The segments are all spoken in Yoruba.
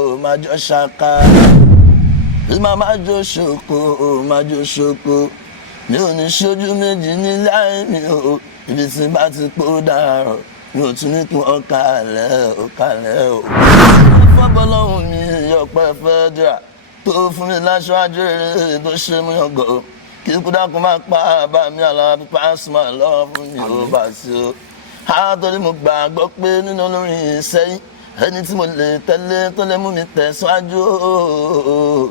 ó máa jọ ṣaka máa jọ ṣoko ó máa jọ ṣoko mi ò ní ṣojú méjì nílé ayé mi o ibi tí bá ti pọ̀ dàrọ̀ mi ò tún ní kún ọ̀kàlẹ̀ o. fọ́bọ́lọ́hún mi ọ̀pẹ́ fẹ́ dìrà tó fún mi láṣáájú rere tó ṣe mú yọ̀gọ̀ kí kú dákun máa pa bá mi Àlàbí Pasuma lọ́wọ́ fún mi ò bá sí o. torí mo gbàgbọ́ pé nínú olórin ìsẹ́yìn ẹni tí mo lè tẹ̀lé tó lè mú mi tẹ̀síwájú o.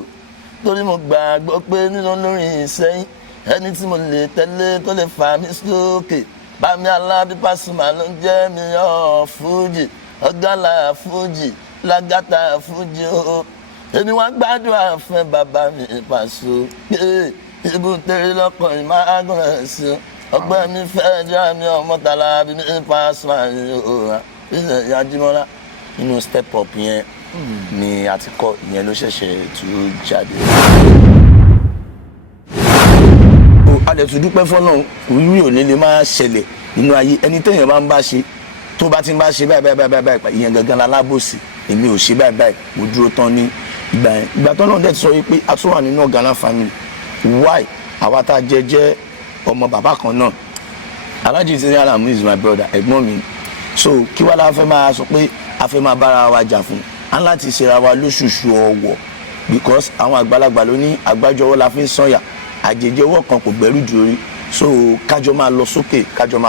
torí mo gbàgbọ́ pé nínú olórin ìsẹ́yìn ẹni tí mo lè tẹ̀lé tó lè fà mí sókè bá mi Àlàbí Pasuma ló ń jẹ́ mi ọ̀ fújì ọ̀gálà fújì lágàtà fújì o. èmi wá gbàdúrà fún bàbá mi Paso pé ibùtẹ̀rẹ̀ lọ́kàn máa gùn ẹ̀ sí ọgbẹ́ mi fẹ́ jẹ́ mi ọmọ Àlàbí mi Pasuma ìhòòhà ìṣẹ̀ Ìyájímọ́lá nínú step up yẹn ni a ti kọ́ ìyẹn ló ṣẹ̀ṣẹ̀ tú jáde. a lè tún dúpẹ́ fọ́nà orí òní lè máa ṣẹlẹ̀ nínú ayé ẹni téèyàn bá ń bá ṣe tó bá ti ń bá ṣe báyìí ìyẹn gangan lálábòsí èmi ò ṣe báyìí mo dúró tán ní ìgbà tó náà dẹ̀ ti sọ wípé a tún wà nínú Ọ̀gánlá family why àwa tá a jẹ́ ọmọ bàbá kan náà Alhaji Tini Alamu is my brother ẹ̀gbọ́n mi so kí wàá la fẹ́ máa sọ pé a fẹ́ máa bára wa jà fún a láti ṣera wa lóṣooṣù ọwọ́ because àwọn àgbàlagbà ló ní àgbájọwọ́ la fi ń sànyà àjèjì ọwọ́ kan kò gbẹ́rù jù orí so kájọ máa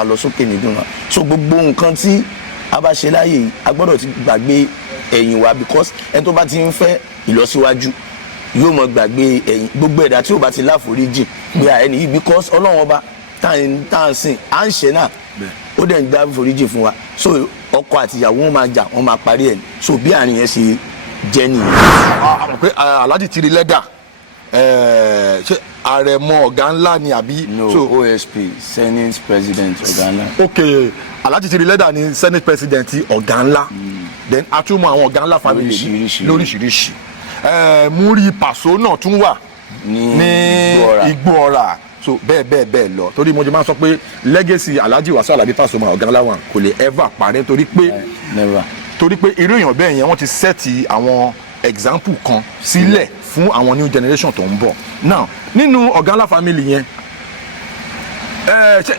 lọ sókè nídùnnà so gbogbo nǹkan tí a bá ṣe láàyè a gbọ́dọ̀ ti gbàgbé ẹ̀yìn wa because ẹni tó bá ti ń fẹ́ ìlọsíwájú yóò mọ gbàgbé ẹ̀yìn gbogbo ẹ̀dá tí ò bá ti láforíjì pé ẹni yìí because Ọlọ́run ọba tá à ń sìn à ń ṣe náà ó dẹ̀ ń dá foríjì fún wa so ọkọ àti ìyàwó wọn máa jà wọn máa parí ẹ̀ so bí àárín yẹn ṣe jẹ́ nìyẹn. pé Alhaji Tini lẹ́dà ṣé àrẹ̀mọ Ọ̀gánlá ni àbí. no so, OSP Senate President Ọ̀gánlá. ok Alhaji Tini lẹ́dà ni Senate President Ọ̀gánlá then a tún mọ àwọn Ọ̀gánlá family lóríṣiríṣi Múrí Paso náà tún wà ní Igbó-Ọrà so bẹ́ẹ̀ lọ torí mo jẹ́ máa sọ pé legacy Alhaji Wasiu Alabi Pasuma Ọ̀gánlá wa kò lè ever parẹ́ torí pé irú èèyàn bẹ́ẹ̀ yẹn wọ́n ti sẹ́ẹ̀tì àwọn example kan sílẹ̀ fún àwọn new generation tó ń bọ̀ now nínú Ọ̀gánlá family yẹn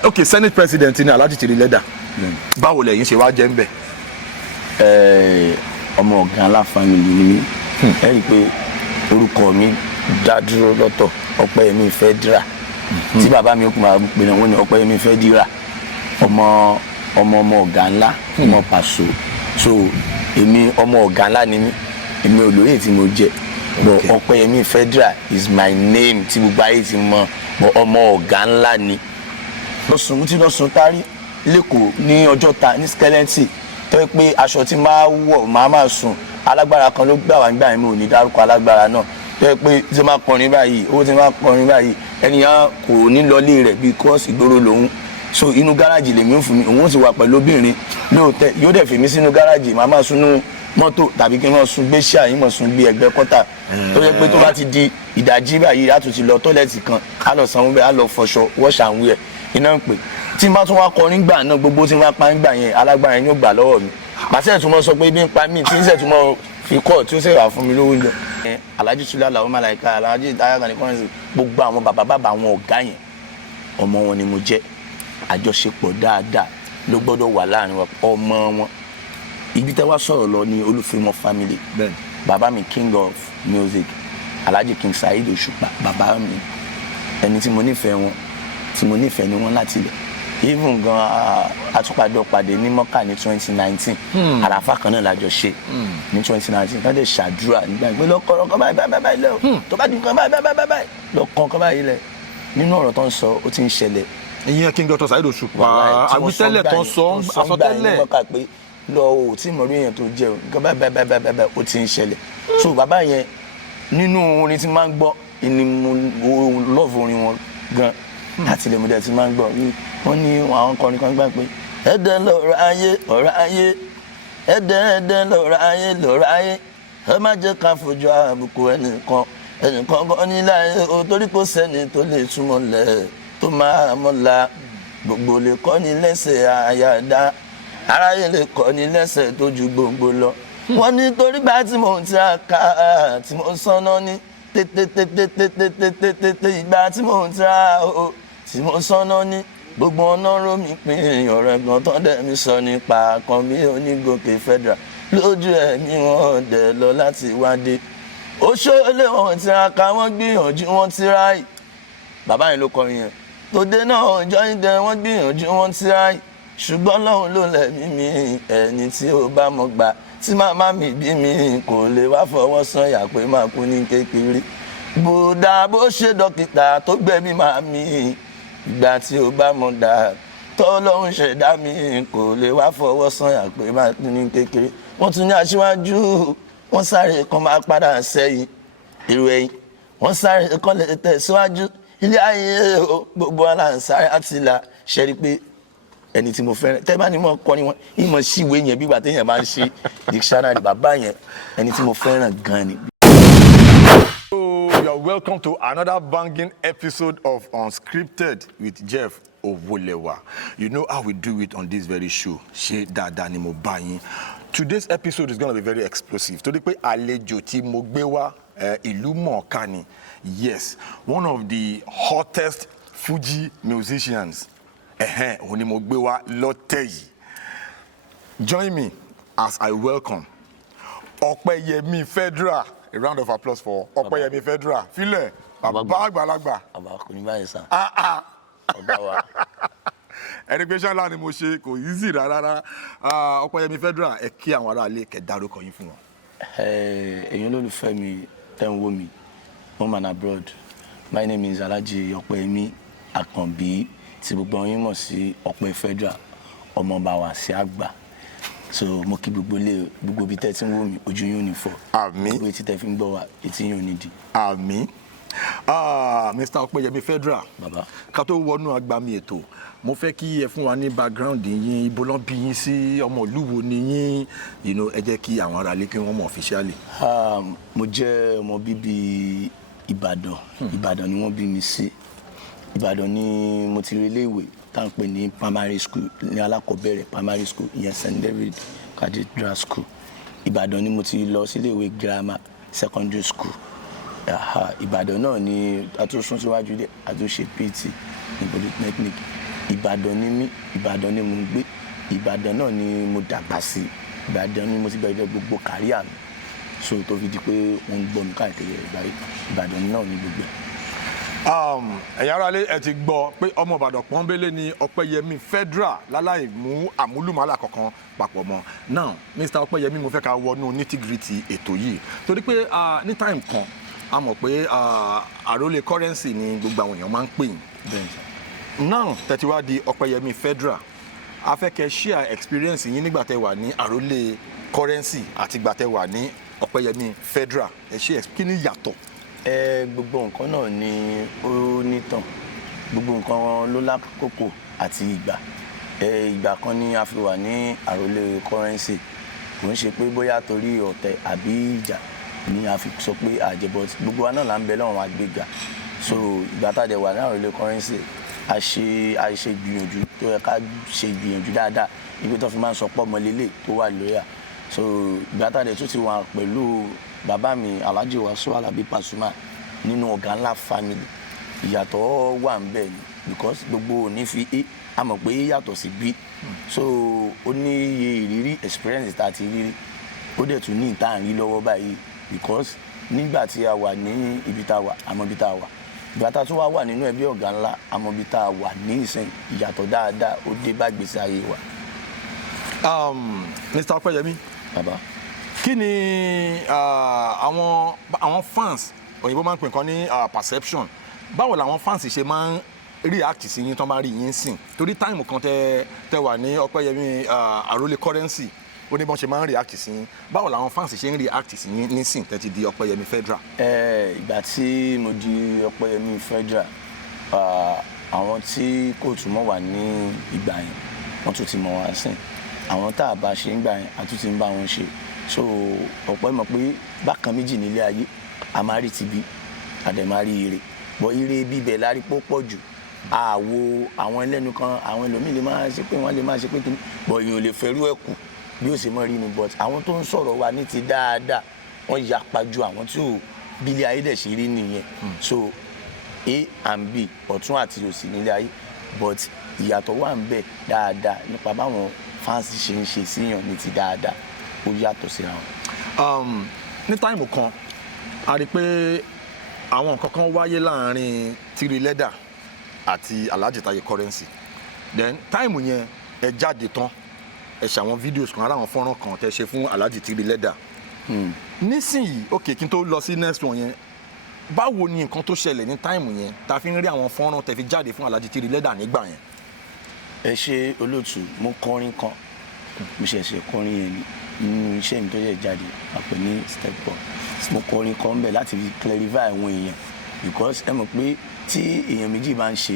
ok Senate President ni Alhaji Tini lẹ́dà báwo lẹ̀yin ṣe wá jẹ́ ń bẹ̀. ọmọ Ọ̀gánlá family ni mí ẹ rí i pé orúkọ mi dá dúró lọ́tọ̀ Ọpẹ́yẹmí Fẹ́dírà tí bàbá mi kún máa pè náà wọ́n ní Ọpẹ́yẹmí Fẹ́dírà ọmọ Ọ̀gánlá ọmọ Paso so èmi ọmọ Ọ̀gánlá ni mí èmi olóyè tí mo jẹ but Ọpẹ́yẹmí Fẹ́dírà is my name tí gbogbo ayé ti mọ̀ but ọmọ Ọ̀gánlá ni lọ́sùn tárí lẹ́kọ̀ọ́ ní Ọjọ́ta ní skeleton tó yẹ pé aṣọ tí máa wọ̀ máa sùn alágbára kan ló gbà wá nígbà yẹn mi ò ní dárúkọ alágbára náà tó yẹ pé tí máa kọrin báyìí owó tí máa kọrin báyìí ẹnìyàn kò ní lọlé rẹ̀ because ìgboro lòun so inú gáràjì lèmi ń fún mi òun ti wà pẹ̀lú obìnrin lóòótẹ́ yóò dẹ̀ fi mí sínú gáràjì màá máa sunú mọ́tò tàbí kí n máa sun gbé ṣáà yín máa sun gbé ẹgbẹ́ kọ́tà tó yẹ pé tó bá ti di ìdajì báyìí á tún ti lọ tọ́lẹ̀tì kan á lọ sanwó bẹ́ẹ̀ á lọ fọṣọ wash and wear iná ń pè tí n bá tún wá kọrin gbà náà gbogbo tí n bá pa ń gbà yẹn alágbára yẹn yóò gbà lọ́wọ́ mi pàṣẹ ìtumọ̀ sọ pé ibi ń pa mí tí ń sẹ̀túmọ̀ fi kọ́ tí ó sì rà fún mi lówó jọ. Alhaji Sule Alao Malaika Alhaji Ayagani kọ́rẹ́nsì gbogbo àwọn bàbá àwọn ọ̀gá yẹn ọmọ wọn ni mo jẹ́ àjọṣepọ̀ dáadáa ló gbọ́dọ̀ wà láàrin wa ọmọ wọn ibi tẹ́ wá sọ̀rọ̀ lọ ní Olúfìmọ̀ family bàbá mi king of music Alhaji King Saheed Òṣùpá bàbá mi ẹni tí mo nífẹ̀ẹ́ ni wọ́n láti ilẹ̀ even gan atúpadọ̀pàdé ní Mọ́kà ní 2019 àràfà kan náà lájọ ṣe ní 2019 káde ṣàdúrà nígbà pé lọ́kọ̀ báyìí lẹ́wọ̀ tó bá di nǹkan báyìí lọ́kàn báyìí lẹ̀ nínú ọ̀rọ̀ tó ń sọ ó ti ń ṣẹlẹ̀. ìyẹn King Dr. Saheed Òṣùpá àwítẹ́lẹ̀ tó ń sọ àsọtẹ́lẹ̀ Mọ́kà pé lọ ò tí mo rí èèyàn tó jẹ́ nǹkan báyìí ó ti ń ṣẹlẹ̀ so bàbá yẹn nínú orin tí máa ń gbọ́ ni mo love orin wọn gan àti ilé mọ̀dẹ́ tí máa ń gbọ́ wọ́n ní àwọn kọrin kan gbà pé ẹ̀dẹ̀ lọ́rọ̀ ayé ọ̀rọ̀ ayé ẹ̀dẹ̀ lọ́rọ̀ ayé ẹ má jẹ́ ká fojú àbùkù ẹnìkan kan nílé ayé o torí kò sẹ́ni tó lè túmọ̀ lẹ̀ tó máa mọ́la gbogbo lè kọ́ ní lẹ́sẹ̀ àyàdá aráyé lè kọ́ ní lẹ́sẹ̀ tó ju gbogbo lọ wọ́n ní torí gbà tí mò ń tiraka tí mò ń sanná ní tètè ìgbà tí mò ń tira o tí mò ń sanná ní gbogbo ọ̀nà rómi pin ọ̀rọ̀ ẹ̀gbọ́n tó dẹ̀ mi sọ nípa kan bí onígòkè federal lójú ẹ̀mí wọn dẹ̀ lọ láti wádé ó ṣọlẹ̀ wọn tiraka wọ́n gbìyànjú wọn tíráì bàbá yẹn ló kọrin yẹn tòde náà ọjọ́ ìdẹ wọ́n gbìyànjú wọn tíráì ṣùgbọ́n lọ́hùn ló lẹ̀mí mi ẹni tí ó bá mọ̀ gbà tí màmá mi bí mi kò lè wá fọwọ́ sọ̀yà pé máa kú ní kékeré bùdá bó ṣe dókítà tó gbẹ̀mí màmí ìgbà tí ó bá mọ̀ dà tọ́lọ́hún ṣẹ̀dá mi kò lè wá fọwọ́ sọ̀yà pé máa kú ní kékeré wọ́n tún ní aṣíwájú wọ́n sáré kan máa padà sẹ́yìn èrò ẹ̀yìn wọ́n sáré kan lè tẹ̀síwájú ilé ayé o gbogbo aláǹsáré àti ìlà ṣẹ́rí pé ẹni tí mo fẹ́ràn tẹ́ bá ní mọ̀ kọ́ ni wọ́n ìmọ̀ síwèé yẹn bí ìgbà téèyàn máa ń ṣe dictionary bàbá yẹn ẹni tí mo fẹ́ràn gan ni. So you are welcome to another banging episode of Unscripted with Jeff Owolewa. You know how we do it on this very show. Ṣé dáadáa ni mo bá yín. Today's episode is going to be very explosive. Torí pé àlejò tí mo gbé wá ìlú mọ̀ọ́ká ni. Yes, one of the hottest Fuji musicians. Òun ni mo gbé wá lọ́tẹ̀ yìí. Join me as I welcome Ọpẹ́yẹmí Federal. A round of applause for Ọpẹ́yẹmí Federal. Filẹ̀ bàbá àgbàlagbà. Bàbá kò ní báyìí sàn. Ọ̀gá wa. Ẹni pé ṣáà ni mo ṣe kò easy rárá. Ọpẹ́yẹmí Federal ẹ kí àwọn ará ilé kẹ́ dárúkọ yín fún wọn. Ẹ̀yin olólùfẹ́ mi tẹ́ ń wò mí home and abroad. My name is Alhaji Ọpẹ́yẹmí Akànbí tí gbogbo yín mọ̀ sí Ọpẹ́ Federal ọmọọba wa sí àgbà. So mo kí gbogbo ibi tẹ́ tí ń wò mí ojú yín ò ní fọ́. Àmín. Gbogbo etí tẹ́ fi ń gbọ́ wa etí yín ò ní di. Àmín. Mr. Ọpẹ́yẹmí Federal. Bàbá. Ká tó wọnú agbami ètò mo fẹ́ kí ẹ fún wa ní background yín ibo ló bí yín sí ọmọ ìlú wo ni yín ẹ jẹ́ kí àwọn ará ilé kí wọ́n mọ̀ officially. Mo jẹ́ ọmọ bíbí Ìbàdàn. Ìbàdàn ni wọ́n bí mi sí. Ìbàdàn ni mo ti rí ilé-ìwé tá à ń pè ní primary school ní alákọ̀ọ́bẹ̀rẹ̀ primary school ìyẹn St. David Cathedral School. Ìbàdàn ni mo ti lọ sí ilé-ìwé grammar secondary school. Ìbàdàn náà ni àtúnṣe síwájú dé àtúnṣe PT ní polytechnic. Ìbàdàn ni mí, Ìbàdàn ni mo ń gbé, Ìbàdàn náà ni mo dàgbà sí, Ìbàdàn ni mo ti bẹ̀rẹ̀ gbogbo kàríà mi. So tó fi di pé wọ́n ń gbọ́ mi káàkiri ìgbàyè, Ìbàdàn náà ni gbogbo ẹ̀. Ẹ̀yin ará ilé ẹ ti gbọ́ pé ọmọ Ìbàdàn pọ́nbélé ni Ọpẹ́yẹmí Federal láláì mú àmúlùmálà kankan papọ̀ mọ́. Now Mr. Ọpẹ́yẹmí mo fẹ́ ká wọnú nitty-gritty ètò yìí torí pé ní time kan a mọ̀ pé àrólé currency ni gbogbo àwọn èèyàn máa ń pè yín. Now tẹ́tí wá di Ọpẹ́yẹmí Federal a fẹ́ kẹ́ share experience yín nígbà tẹ́ wà ní àrólé currency àti ìgbà tẹ́ wà ní Ọpẹ́yẹmí Federal ẹ ṣe kí ni yàtọ̀. Gbogbo nǹkan náà ni ó nítàn gbogbo nǹkan ló lákòókò àti ìgbà ìgbà kan ni a fi wà ní àrólé currency kò ń ṣe pé bóyá torí ọ̀tẹ̀ àbí ìjà ni a fi sọ pé àjẹbọ gbogbo wa náà là ń bẹ lọ́wọ́n àgbéga so ìgbà tá a dẹ̀ wà ní àrólé currency a ṣe ìgbìyànjú tó yẹ ká ṣe ìgbìyànjú dáadáa ibi tó fi máa ń sọ pọ́ ọmọlélẹ̀ tó wà lóyà so ìgbà tá a dẹ̀ tún ti wà pẹ̀lú bàbá mi Alhaji Wasiu Alabi Pasuma nínú ọ̀gá ńlá family ìyàtọ̀ wà ń bẹ ni because gbogbo òní fi a mọ̀ pé yàtọ̀ sí bí so ó ní iye ìrírí experience tá a ti rírí ó dẹ̀ tún ní ìta àrí lọ́wọ́ báyìí because nígbà tí a wà ní ibi tá a wà àmọ́ ibi tá a wà ìgbà tá a tún wà nínú ẹbí ọ̀gá ńlá àmọ́ ibi tá a wà ní ìsìn ìyàtọ̀ dáadáa ó dé bá gbèsè ayé wa. Mr. Ọpẹ́yẹmí. Bàbá. Kí ni àwọn fans òyìnbó máa ń pè nǹkan ní perception báwo làwọn fans ṣe máa ń react sí yín tó máa rí yín sìn torí táìmù kan tẹ wà ní Ọpẹ́yẹmí àrólé currency ó ní bọ́n ṣe máa ń react sí yín báwo làwọn fans ṣe ń react sí yín nísìn tẹ́ ti di Ọpẹ́yẹmí Federal. Ìgbà tí mo di Ọpẹ́yẹmí Federal àwọn tí kóòtù mọ̀ wà ní ìgbà yẹn wọ́n tún ti mọ̀ wá sìn àwọn tá a bá ṣe ń gbà yẹn a tún ti ń bá wọn ṣe so ọ̀pọ̀ mọ̀ pé bákan méjì nílé ayé a máa rí ti bí a dẹ̀ máa rí ire bọ́ ire bíbẹ̀ lárí pọ̀ jù àwo àwọn ẹlẹ́nu kan àwọn ẹlòmíì lè máa ṣe pé wọ́n lè máa ṣe pé kí ni bọ́ èèyàn ò lè fẹ́rú ẹ̀ kù bí ó ṣe mọ́ rí ni but àwọn tó ń sọ̀rọ̀ wa ní ti dáadáa wọ́n yapa ju àwọn tí ò bílé ayé dẹ̀ ṣe rí nìyẹn so A and B ọ̀tún àti òsì nílé ayé but ìyàtọ̀ wà ń bẹ dáadáa nípa báwọn fans ṣe ń ṣe síyàn ní ti dáadáa ó yàtọ̀ síra wọn. ní táìmù kan a rí i pé àwọn nǹkan kan wáyé láàrin Tiri Leather àti Alhaji Taye Currency then táìmù yẹn ẹ jáde tán ẹ ṣe àwọn videos kan ara àwọn fọ́nrán kan tẹ ṣe fún Alhaji Tiri Leather nísìnyí ok kí n tó lọ sí next one yẹn báwo ni nǹkan tó ṣẹlẹ̀ ní táìmù yẹn ta fi ń rí àwọn fọ́nrán tẹ fi jáde fún Alhaji Tiri Leather nígbà yẹn. ẹ ṣe olóòtú mo kọrin kan mo ṣẹ̀ṣẹ̀ kọrin yẹn nínú iṣẹ́ mi tó yẹ jáde àpè ní step up mo kọrin kan bẹ̀ láti fi clarify àwọn èèyàn because ẹ mọ̀ pé tí èèyàn méjì bá ń ṣe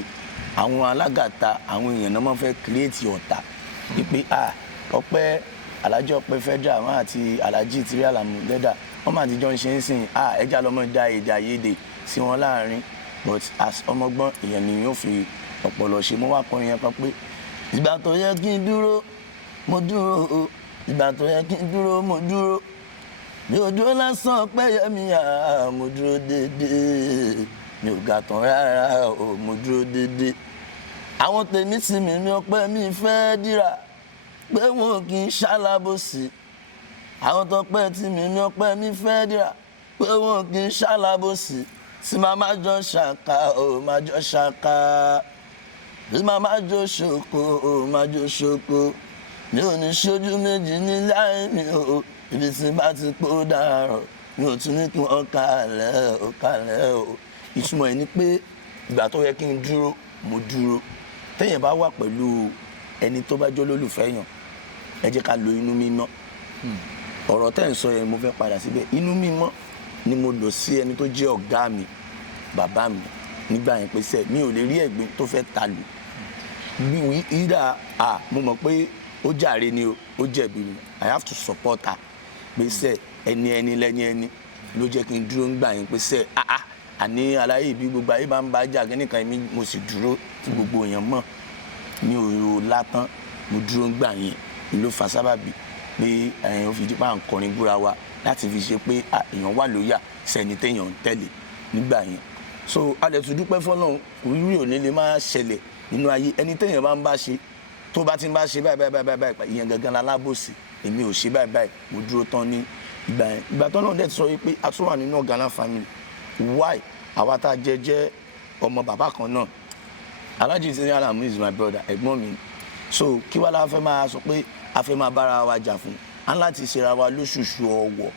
àwọn alágàta àwọn èèyàn náà máa fẹ́ create ọ̀tá wípé Ọpẹ́ Alhaji Ọpẹ́ Federal wọn àti Alhaji Tiri Leather wọ́n máa ti jọ ń ṣe ń sìn ẹja lọ́mọ da èdè àìyedè sí wọn láàrin but as ọmọgbọ́n èèyàn ni yóò fi ọpọlọ ṣe mo wá kọrin yẹn kan pé ìgbà tó yẹ kí n dúró mo dúró o ìgbà tó yẹ kí n dúró mo dúró mi ò dúró lásán Ọpẹ́yẹmí mo dúró déédéé mi ò ga tán rárá o mo dúró déédéé àwọn tèmi sì mi ní Ọpẹ́ mi fẹ́ dìrà pé wọn kì í ṣalábòsí àwọn tó pẹ́ tí mi ní Ọpẹ́ mi fẹ́ dìrà pé wọn kì í ṣalábòsí sí máa má jọ ṣàkà ó má jọ ṣàkà bí máa má jọ ṣòkò ó má jọ ṣòkò mi ò ní ṣojú méjì nílé ayé mi o ibi tí bá ti pọ̀ dàrọ̀ mi ò tún ní kí wọ́n kalẹ̀ o ìtumọ̀ ẹ̀ ni pé ìgbà tó yẹ kí n dúró mo dúró téèyàn bá wà pẹ̀lú ẹni tó bá jọ lólùfẹ́ yàn ẹ jẹ́ ká lo inú mímọ́ ọ̀rọ̀ tẹ́ ń sọ yẹn mo fẹ́ padà síbẹ̀ inú mímọ́ ni mo lò sí ẹni tó jẹ́ ọ̀gá mi bàbá mi nígbà yẹn pé sẹ́ mi ò lè rí ẹ̀gbin tó fẹ́ ta lù bí ìdá mo mọ̀ pé ó jàre ni ó jẹ̀bi ni I have to support her pé sẹ́ ẹni lẹ́ni ẹni ló jẹ́ kí n dúró ńgbà yẹn pé sẹ́ àní aláyé bí gbogbo ayé bá ń bá jà kínníkan mi mo sì dúró tí gbogbo èèyàn mọ̀ mi ò látán mo dúró ńgbà yẹn ló fa sábàbí pé ó fi dípà ń kọrin búra wa láti fi ṣe pé èèyàn wà lóyà sẹ́ni téèyàn ń tẹ̀lé nígbà yẹn so alẹ́ tún dúpẹ́ fọ́lọ́run orí òní lè máa ṣẹlẹ̀ nínú ayé ẹni téèyàn bá ń bá ṣe tó bá ti ń bá ṣe báyìí ìyẹn gangan lálábòsí èmi ò ṣe báyìí mo dúró tán ní ìgbà yẹn ìgbà tán náà dẹ̀ sọ wípé a tún wà nínú Ọ̀gánlá family why àwa tá a jẹ́ ọmọ bàbá kan náà Alhaji Tiri is my brother ẹ̀gbọ́n mi so kí wàá la fẹ́ máa sọ pé a fẹ́ máa bára wa jà fún a ń láti ṣera wa lóṣooṣù ọwọ́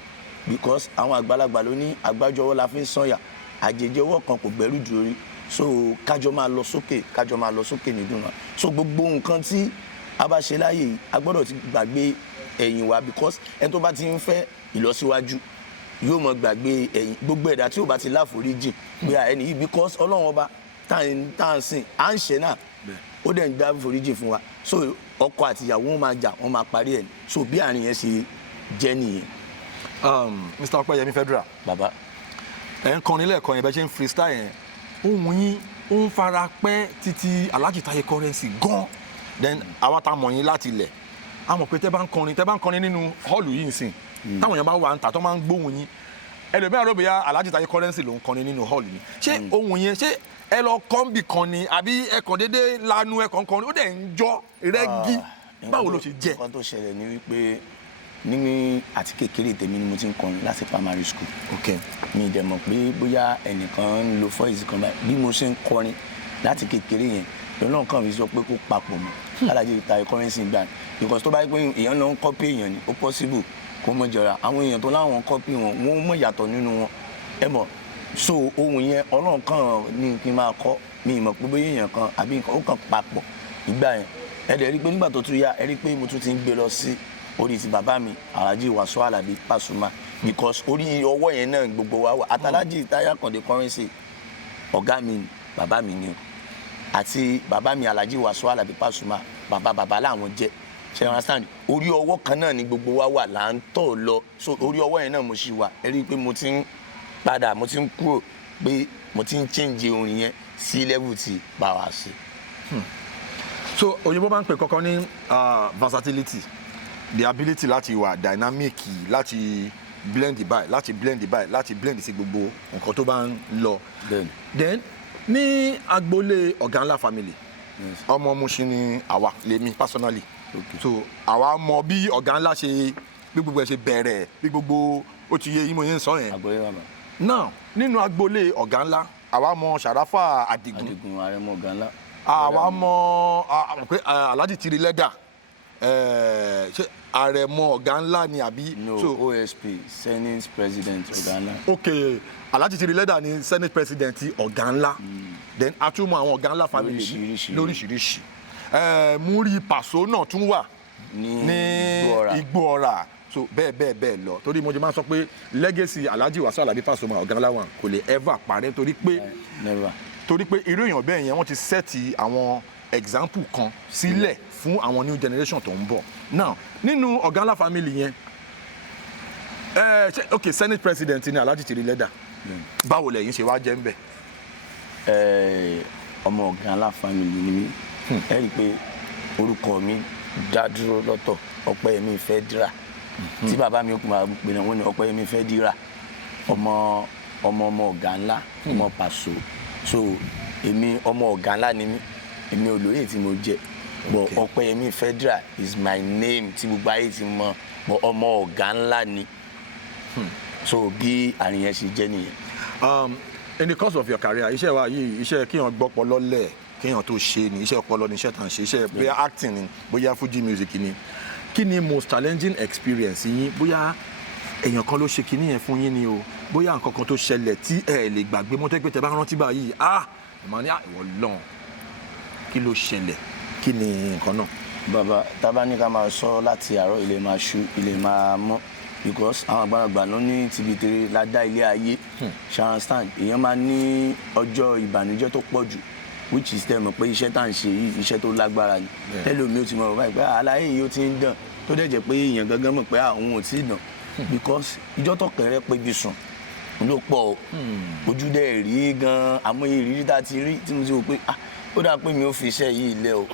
because àwọn àgbàlagbà ló ní àgbájọwọ́ la fi ń sànyà àjèjì ọwọ́ kan kò gbẹ́rù jù orí so kájọ máa lọ sókè nídùnnà so gbogbo nǹkan tí a bá ṣe láàyè yìí a gbọ́dọ̀ ti gbàgbé ẹ̀yìn wa because ẹni tó bá ti ń fẹ́ ìlọsíwájú yóò mọ gbàgbé ẹ̀yìn gbogbo ẹ̀dá tí ò bá ti láforíjì pé ẹni yìí because Ọlọ́run ọba tá à ń sìn à ń ṣe náà ó dẹ̀ ń dá foríjì fún wa so ọkọ àti ìyàwó wọn máa jà wọn máa parí ẹ̀ so bí àárín yẹn ṣe jẹ́ nìyẹn. Mr. Ọpẹ́yẹmí Federal bàbá ẹ̀ ń kọrin lẹ́ẹ̀kan yẹn bẹ́ẹ̀ ṣe ń freestyle yẹn ohun yín ó ń fara pẹ́ títí Alhaji Taye Currency gan then àwa tá a mọ̀ yín láti ilẹ̀ a mọ̀ pé tẹ́ bá ń kọrin nínú họ́ọ̀lù yìí nsìn táwọn èèyàn bá wà ń tà tó máa ń gbóhùn yín ẹlòmíràn ló bẹ̀yà Alhaji Taye Currency ló ń kọrin nínú họ́ọ̀lù yìí ṣé ohun yẹn ṣé ẹ lọ kọ́ńbì kan ni àbí ẹ kàn déédéé lanu ẹ kàn kọrin ó dẹ̀ ń jọ rẹ́gí báwo ló ṣe jẹ́. nǹkan tó ṣẹlẹ̀ ni wípé ní àti kékeré tèmi ni mo ti ń kọrin láti primary school. mi ì dẹ̀ mọ̀ pé bóyá ẹnìkan ń lo voice kan báyìí bí mo ṣe ń kọrin láti kékeré yẹn lọ́nà kan fi sọ pé kó papọ̀ mọ́ Alhaji Taye Currency gbà because tó bá yẹ pé èèyàn lọ ń kọ́pì èèyàn ni ó possible kó mọ̀ jọra àwọn èèyàn tó láwọn kọ́pì wọn wọ́n mọ̀ yàtọ̀ nínú wọn ẹ mọ̀ so ohun yẹn Ọlọ́run kan ní kí n máa kọ́ mi ì mọ̀ pé bóyá èèyàn kan àbí nǹkan ó kàn papọ̀ ìgbà yẹn ẹ dẹ̀ rí pé nígbà tó tún yá ẹ rí pé mo tún ti ń gbé lọ sí orí ti bàbá mi Alhaji Wasiu Alabi Pasuma because orí ọwọ́ yẹn náà gbogbo wa wà àtàlájì Taye Currency ọ̀gá mi bàbá mi ni o àti bàbá mi Alhaji Wasiu Alabi Pasuma bàbá làwọn jẹ́ ṣe understand orí ọwọ́ kan náà ni gbogbo wa wà là ń tọ̀ lọ so orí ọwọ́ yẹn náà mo ṣì wà ẹ rí i pé mo ti ń padà mo ti ń kúrò pé mo ti ń change orin yẹn sí level tí bá wa sí. so òyìnbó máa ń pè kọ́kọ́ ní versatility the ability láti wà dynamic, láti blend by, láti blend sí gbogbo nǹkan tó bá ń lọ. Then ní agboolé ọ̀gá ńlá family, ọmọ Mushin ni àwa, lèmi personally. So àwa mọ bí ọ̀gá ńlá ṣe, bí gbogbo ẹ̀ ṣe bẹ̀rẹ̀, bí gbogbo ó ti yé yín mo yẹn sọ yẹn. Now nínú agboolé ọ̀gá ńlá, àwa mọ Sharafa Adigun àrẹ̀mọ ọ̀gá ńlá. àwa mọ pé Alhaji Tiri Lẹ́dà, ṣé àrẹ̀mọ ọ̀gá ńlá ni àbí? No, so OSP, Senate President ọ̀gá ńlá. Okay, Alhaji Tiri Lẹ́dà ni Senate President ọ̀gá ńlá. Then a tún mọ àwọn ọ̀gá ńlá family lóríṣiríṣi. Múrí Pàṣọ náà tún wà ní Igbó-ọrà, so bẹ́ẹ̀ lọ. Torí mo jẹ́ máa sọ pé legacy Alhaji Wasiu Alabi Pasuma ọ̀gá ńlá wa kò lè ever parẹ́, torí pé irú èèyàn bẹ́ẹ̀ yẹn wọ́n ti sẹ́ẹ̀tì àwọn example kan sílẹ̀ fún àwọn new generation tó ń bọ̀. Now nínú ọ̀gá ńlá family yẹn, okay, Senate President ni Alhaji Tiri Lẹ́dà. Báwo lẹ̀yin ṣe wá jẹ́ ń bẹ̀? Ọmọ ọ̀gá ńlá family ni mí. Ẹ rí i pé orúkọ mi dá dúró lọ́tọ̀, Ọpẹ́yẹmí Fẹ́dírà. Tí bàbá mi kú máa pè náà wọ́n ní Ọpẹ́yẹmí Fẹ́dírà, ọmọ ọ̀gá ńlá, ọmọ Pàṣọ. So èmi ọmọ ọ̀gá ńlá ni mí, èmi olóyè tí mo jẹ, but Ọpẹ́yẹmí Fẹ́dírà is my name tí gbogbo ayé ti mọ̀, but ọmọ ọ̀gá ńlá ni. So bí àárín yẹn ṣe jẹ́ nìyẹn. In the course of your career, iṣẹ́ wa yìí, iṣẹ́ kíyàn gbọ́ ọpọlọ lẹ̀, kíyàn tó ṣe ni, iṣẹ́ ọpọlọ ni iṣẹ́ tá à ń ṣe, iṣẹ́ bóyá acting ni, bóyá Fuji music ni. Kí ni most challenging experience yín? Bóyá èèyàn kan ló ṣe kinní yẹn fún yín ni o, bóyá nǹkan kan tó ṣẹlẹ̀ tí ẹ lè gbàgbé mọ́, tẹ́ pé tẹ́ bá rántí báyìí, ìmọ̀ ní ìwọ lọ́hùn, kí ló ṣẹlẹ̀, kí ni nǹkan náà? Bàbá, tá bá ní ká máa sọ láti àárọ̀ ilẹ̀ máa ṣú, ilẹ̀ máa mọ́, because àwọn àgbàlagbà ló ní tibitire ládá ilé ayé. Understand? Èèyàn máa ní ọjọ́ ìbànújẹ́ tó pọ̀ jù, which is tẹ́ mọ̀ pé iṣẹ́ tá à ń ṣe yìí iṣẹ́ tó lágbára ni. Tẹ́lómi ó ti mọ̀ báyìí pé aláyé yìí ó ti ń dàn, tó dẹ̀ jẹ́ pé èèyàn gangan mọ̀ pé òun ò tí ì dàn, because ìjọ́ tó kẹrẹ́ pébi sùn ló pọ̀ o. Ojú dẹ̀ rí gan, àmọ́ ìrírí tá a ti rí tí mo ti rò pé ó dáa pé mi ò fi iṣẹ́ yìí lẹ̀ o.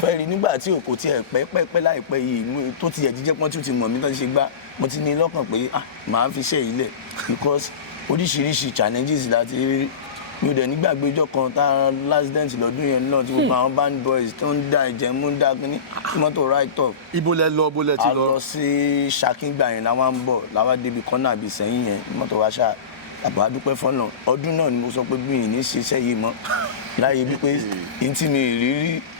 Fẹ́ rí nígbà tí òkò tiẹ̀ pẹ́ láìpẹ́ yìí tó ti ẹ̀ jíjẹ́ pọ́n tí ó ti mọ̀ mí tó ti ṣe gbá, mo ti ní lọ́kàn pé màá fi iṣẹ́ yìí lẹ̀, because oríṣiríṣi challenges láti rí. Mi ò dẹ̀ nígbàgbé ọjọ́ kan tá l'accident lọ́dún yẹn náà tí gbogbo àwọn band boys tó ń da ìjẹ́ mú ń dá kínní tí mọ́tò right up. Ibo lẹ ti lọ? A lọ sí Ṣakí gbà yẹn làwọn ń bọ̀, làwọn débi kọ́nà àbí sẹ́yìn yẹn mọ́tò wa ṣáà àbọ̀ adúpẹ́ fọ́nà. Ọdún náà ni mo sọ pé bí mi ní ṣiṣẹ́ yìí mọ́ láyé wípé ìtì mi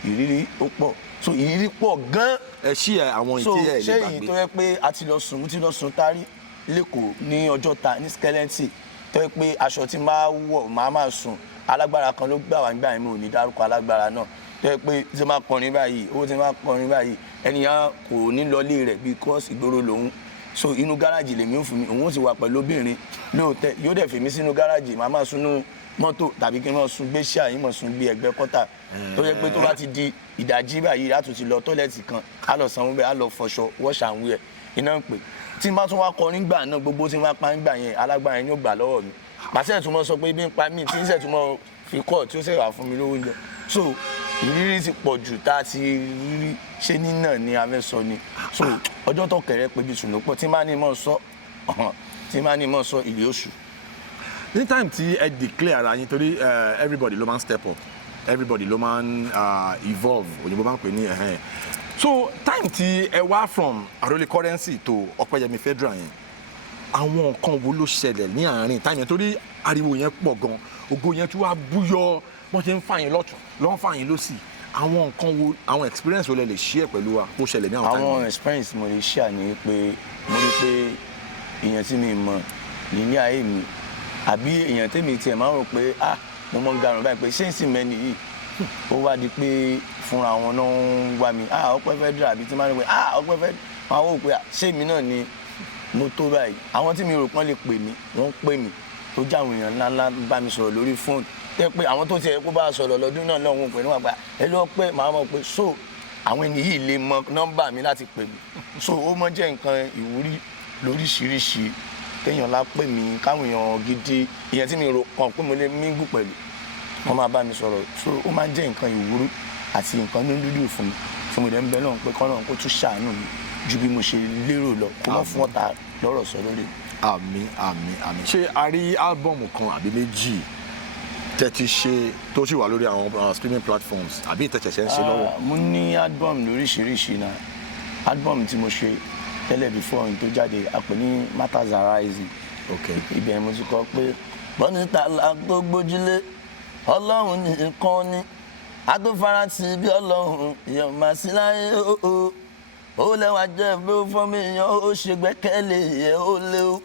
ìrírí ó pọ̀, so ìrírí pọ̀ gan. Ẹ ṣí àwọn ìtì ẹ̀ lè gbàgbé. So ṣé èyí tó yẹ pé a ti lọ sùn tárí lẹ́kọ̀ọ́ ní Ọjọ́ta ní skeleton, tó yẹ pé aṣọ tí máa wọ̀ máa sùn, alágbára kan ló gbà wá nígbà yẹn, mi ò ní dárúkọ alágbára náà, tó yẹ pé tí máa kọrin báyìí ẹnìyàn kò ní lọlé rẹ̀ because ìgboro lòun. So inú gáràjì lèmi ò fún mi, òun ó sì wà pẹ̀lú obìnrin lóòótẹ́, yóò dẹ̀ fèmí sínú gáràjì, màá máa sunú mọ́tò tàbí kí n máa sun gbé ṣáà yín máa sun gbé ẹgbẹ́ kọ́tà, tó yẹ pé tó bá ti di ìdajì báyìí á tún ti lọ tọ́lẹ̀tì kan, á lọ sanwó bẹ́ẹ̀, á lọ fọṣọ wash and wear iná ń pè. Tí n bá tún wá kọrin gbà náà, gbogbo tí n bá pa ń gbà yẹn alágbára yẹn yóò gbà lọ́wọ́ mi. Pàṣẹ tún mọ́ sọ pé bí n pa mí tí ń sẹ̀ tún mọ́ fi kọ́ tí ó sì wà fún mi lówó oúnjẹ. So ìrírí ti pọ̀ jù tá a ti rí ṣé nínà ni a fẹ́ sọ ni. So ọjọ́ tó kẹ̀rẹ́ pé bí sùn ló pọ̀ tí má ní mọ̀ sọ ìrì oṣù. Ní time tí ẹ declare ara yín, torí everybody ló máa ń step up, everybody ló máa ń evolve, òyìnbó máa ń pè ní so time tí ẹ wá from Arole Currency to Ọpẹ́yẹmí Fẹ́dírà yẹn, àwọn nǹkan wo ló ṣẹlẹ̀ ní àárín time yẹn? Torí ariwo yẹn pọ̀ gan, ògo yẹn tí wàá búyọ, wọ́n ti ń fà yín lọ́tún lọ́n fà yín lọ́sì. Àwọn nǹkan wo, àwọn experience wo lẹ lè share pẹ̀lú wa kó ṣẹlẹ̀ ní àwọn time yẹn? Àwọn experience mo lè share ni pé mo rí pé èèyàn tí mi mọ̀ ní ayé mi, àbí èèyàn tèmi tiẹ̀ máa ń rò pé mo mọ̀ ń garùn báyìí pé ṣé ń sìn mẹ́ni yìí, ó wá di pé fúnra wọn náà ń wá mi, Ọpẹ́ Fẹ́dírà, àbí tí máa ń rò pé Ọpẹ́ Fẹ́dírà, máa wò pé ṣé èmi náà ni mo tó báyìí. Àwọn tí mi rò pọ́n lè pè mí, wọ́n ń pè mí, tó jẹ́ àwọn èèyàn ńláńlá bá mi sọ̀rọ̀ lórí fóònù, tẹ́ pé àwọn tó tiẹ̀ kó bá sọ̀rọ̀ lọ́dún náà lọ́hùn pé níwọ̀n gbà ẹ lọ́ pé màá mọ̀ pé so àwọn ènìyàn yìí lè mọ nọ́mbà mi láti pè mí. So ó mọ jẹ́ nǹkan ìwúrí lóríṣiríṣi kéèyàn lá pè mí, káwọn èèyàn gidi, ìyẹn tí mi rò kàn pé mo lè míngù pẹ̀lú, wọ́n máa bá mi sọ̀rọ̀. So ó máa ń jẹ́ nǹkan ìwúrí àti nǹkan ní dúdú fún mi, fún mi dẹ̀ ń bẹ náà pé kọ́nà kó tún ṣàánú mi ju bí mo ṣe lérò lọ kó mọ́ fún ọ̀tá lọ́rọ̀ sọ lórí. àmín. ṣé a rí álbọ̀mù kan àbí méjì tẹ́ ti ṣe tó sì wà lórí àwọn streaming platforms àbí ìtẹ̀sẹ̀sẹ̀ ń ṣe lọ́wọ́? mo ní album lóríṣiríṣi náà. Album tí mo ṣe tẹ́lẹ̀ before tó jáde a pè ní Matters Arising. Ibẹ̀ mo ti kọ pé bọ́nítà la tó gbójúlé ọlọ́run nìkan ni adófarati bí ọlọ́run èèyàn máa sí láyé ó lẹ́wà jẹ́ bí ó fọ́ mi èèyàn ó ṣe gbẹ́kẹ̀lé ẹ̀ ó lé ó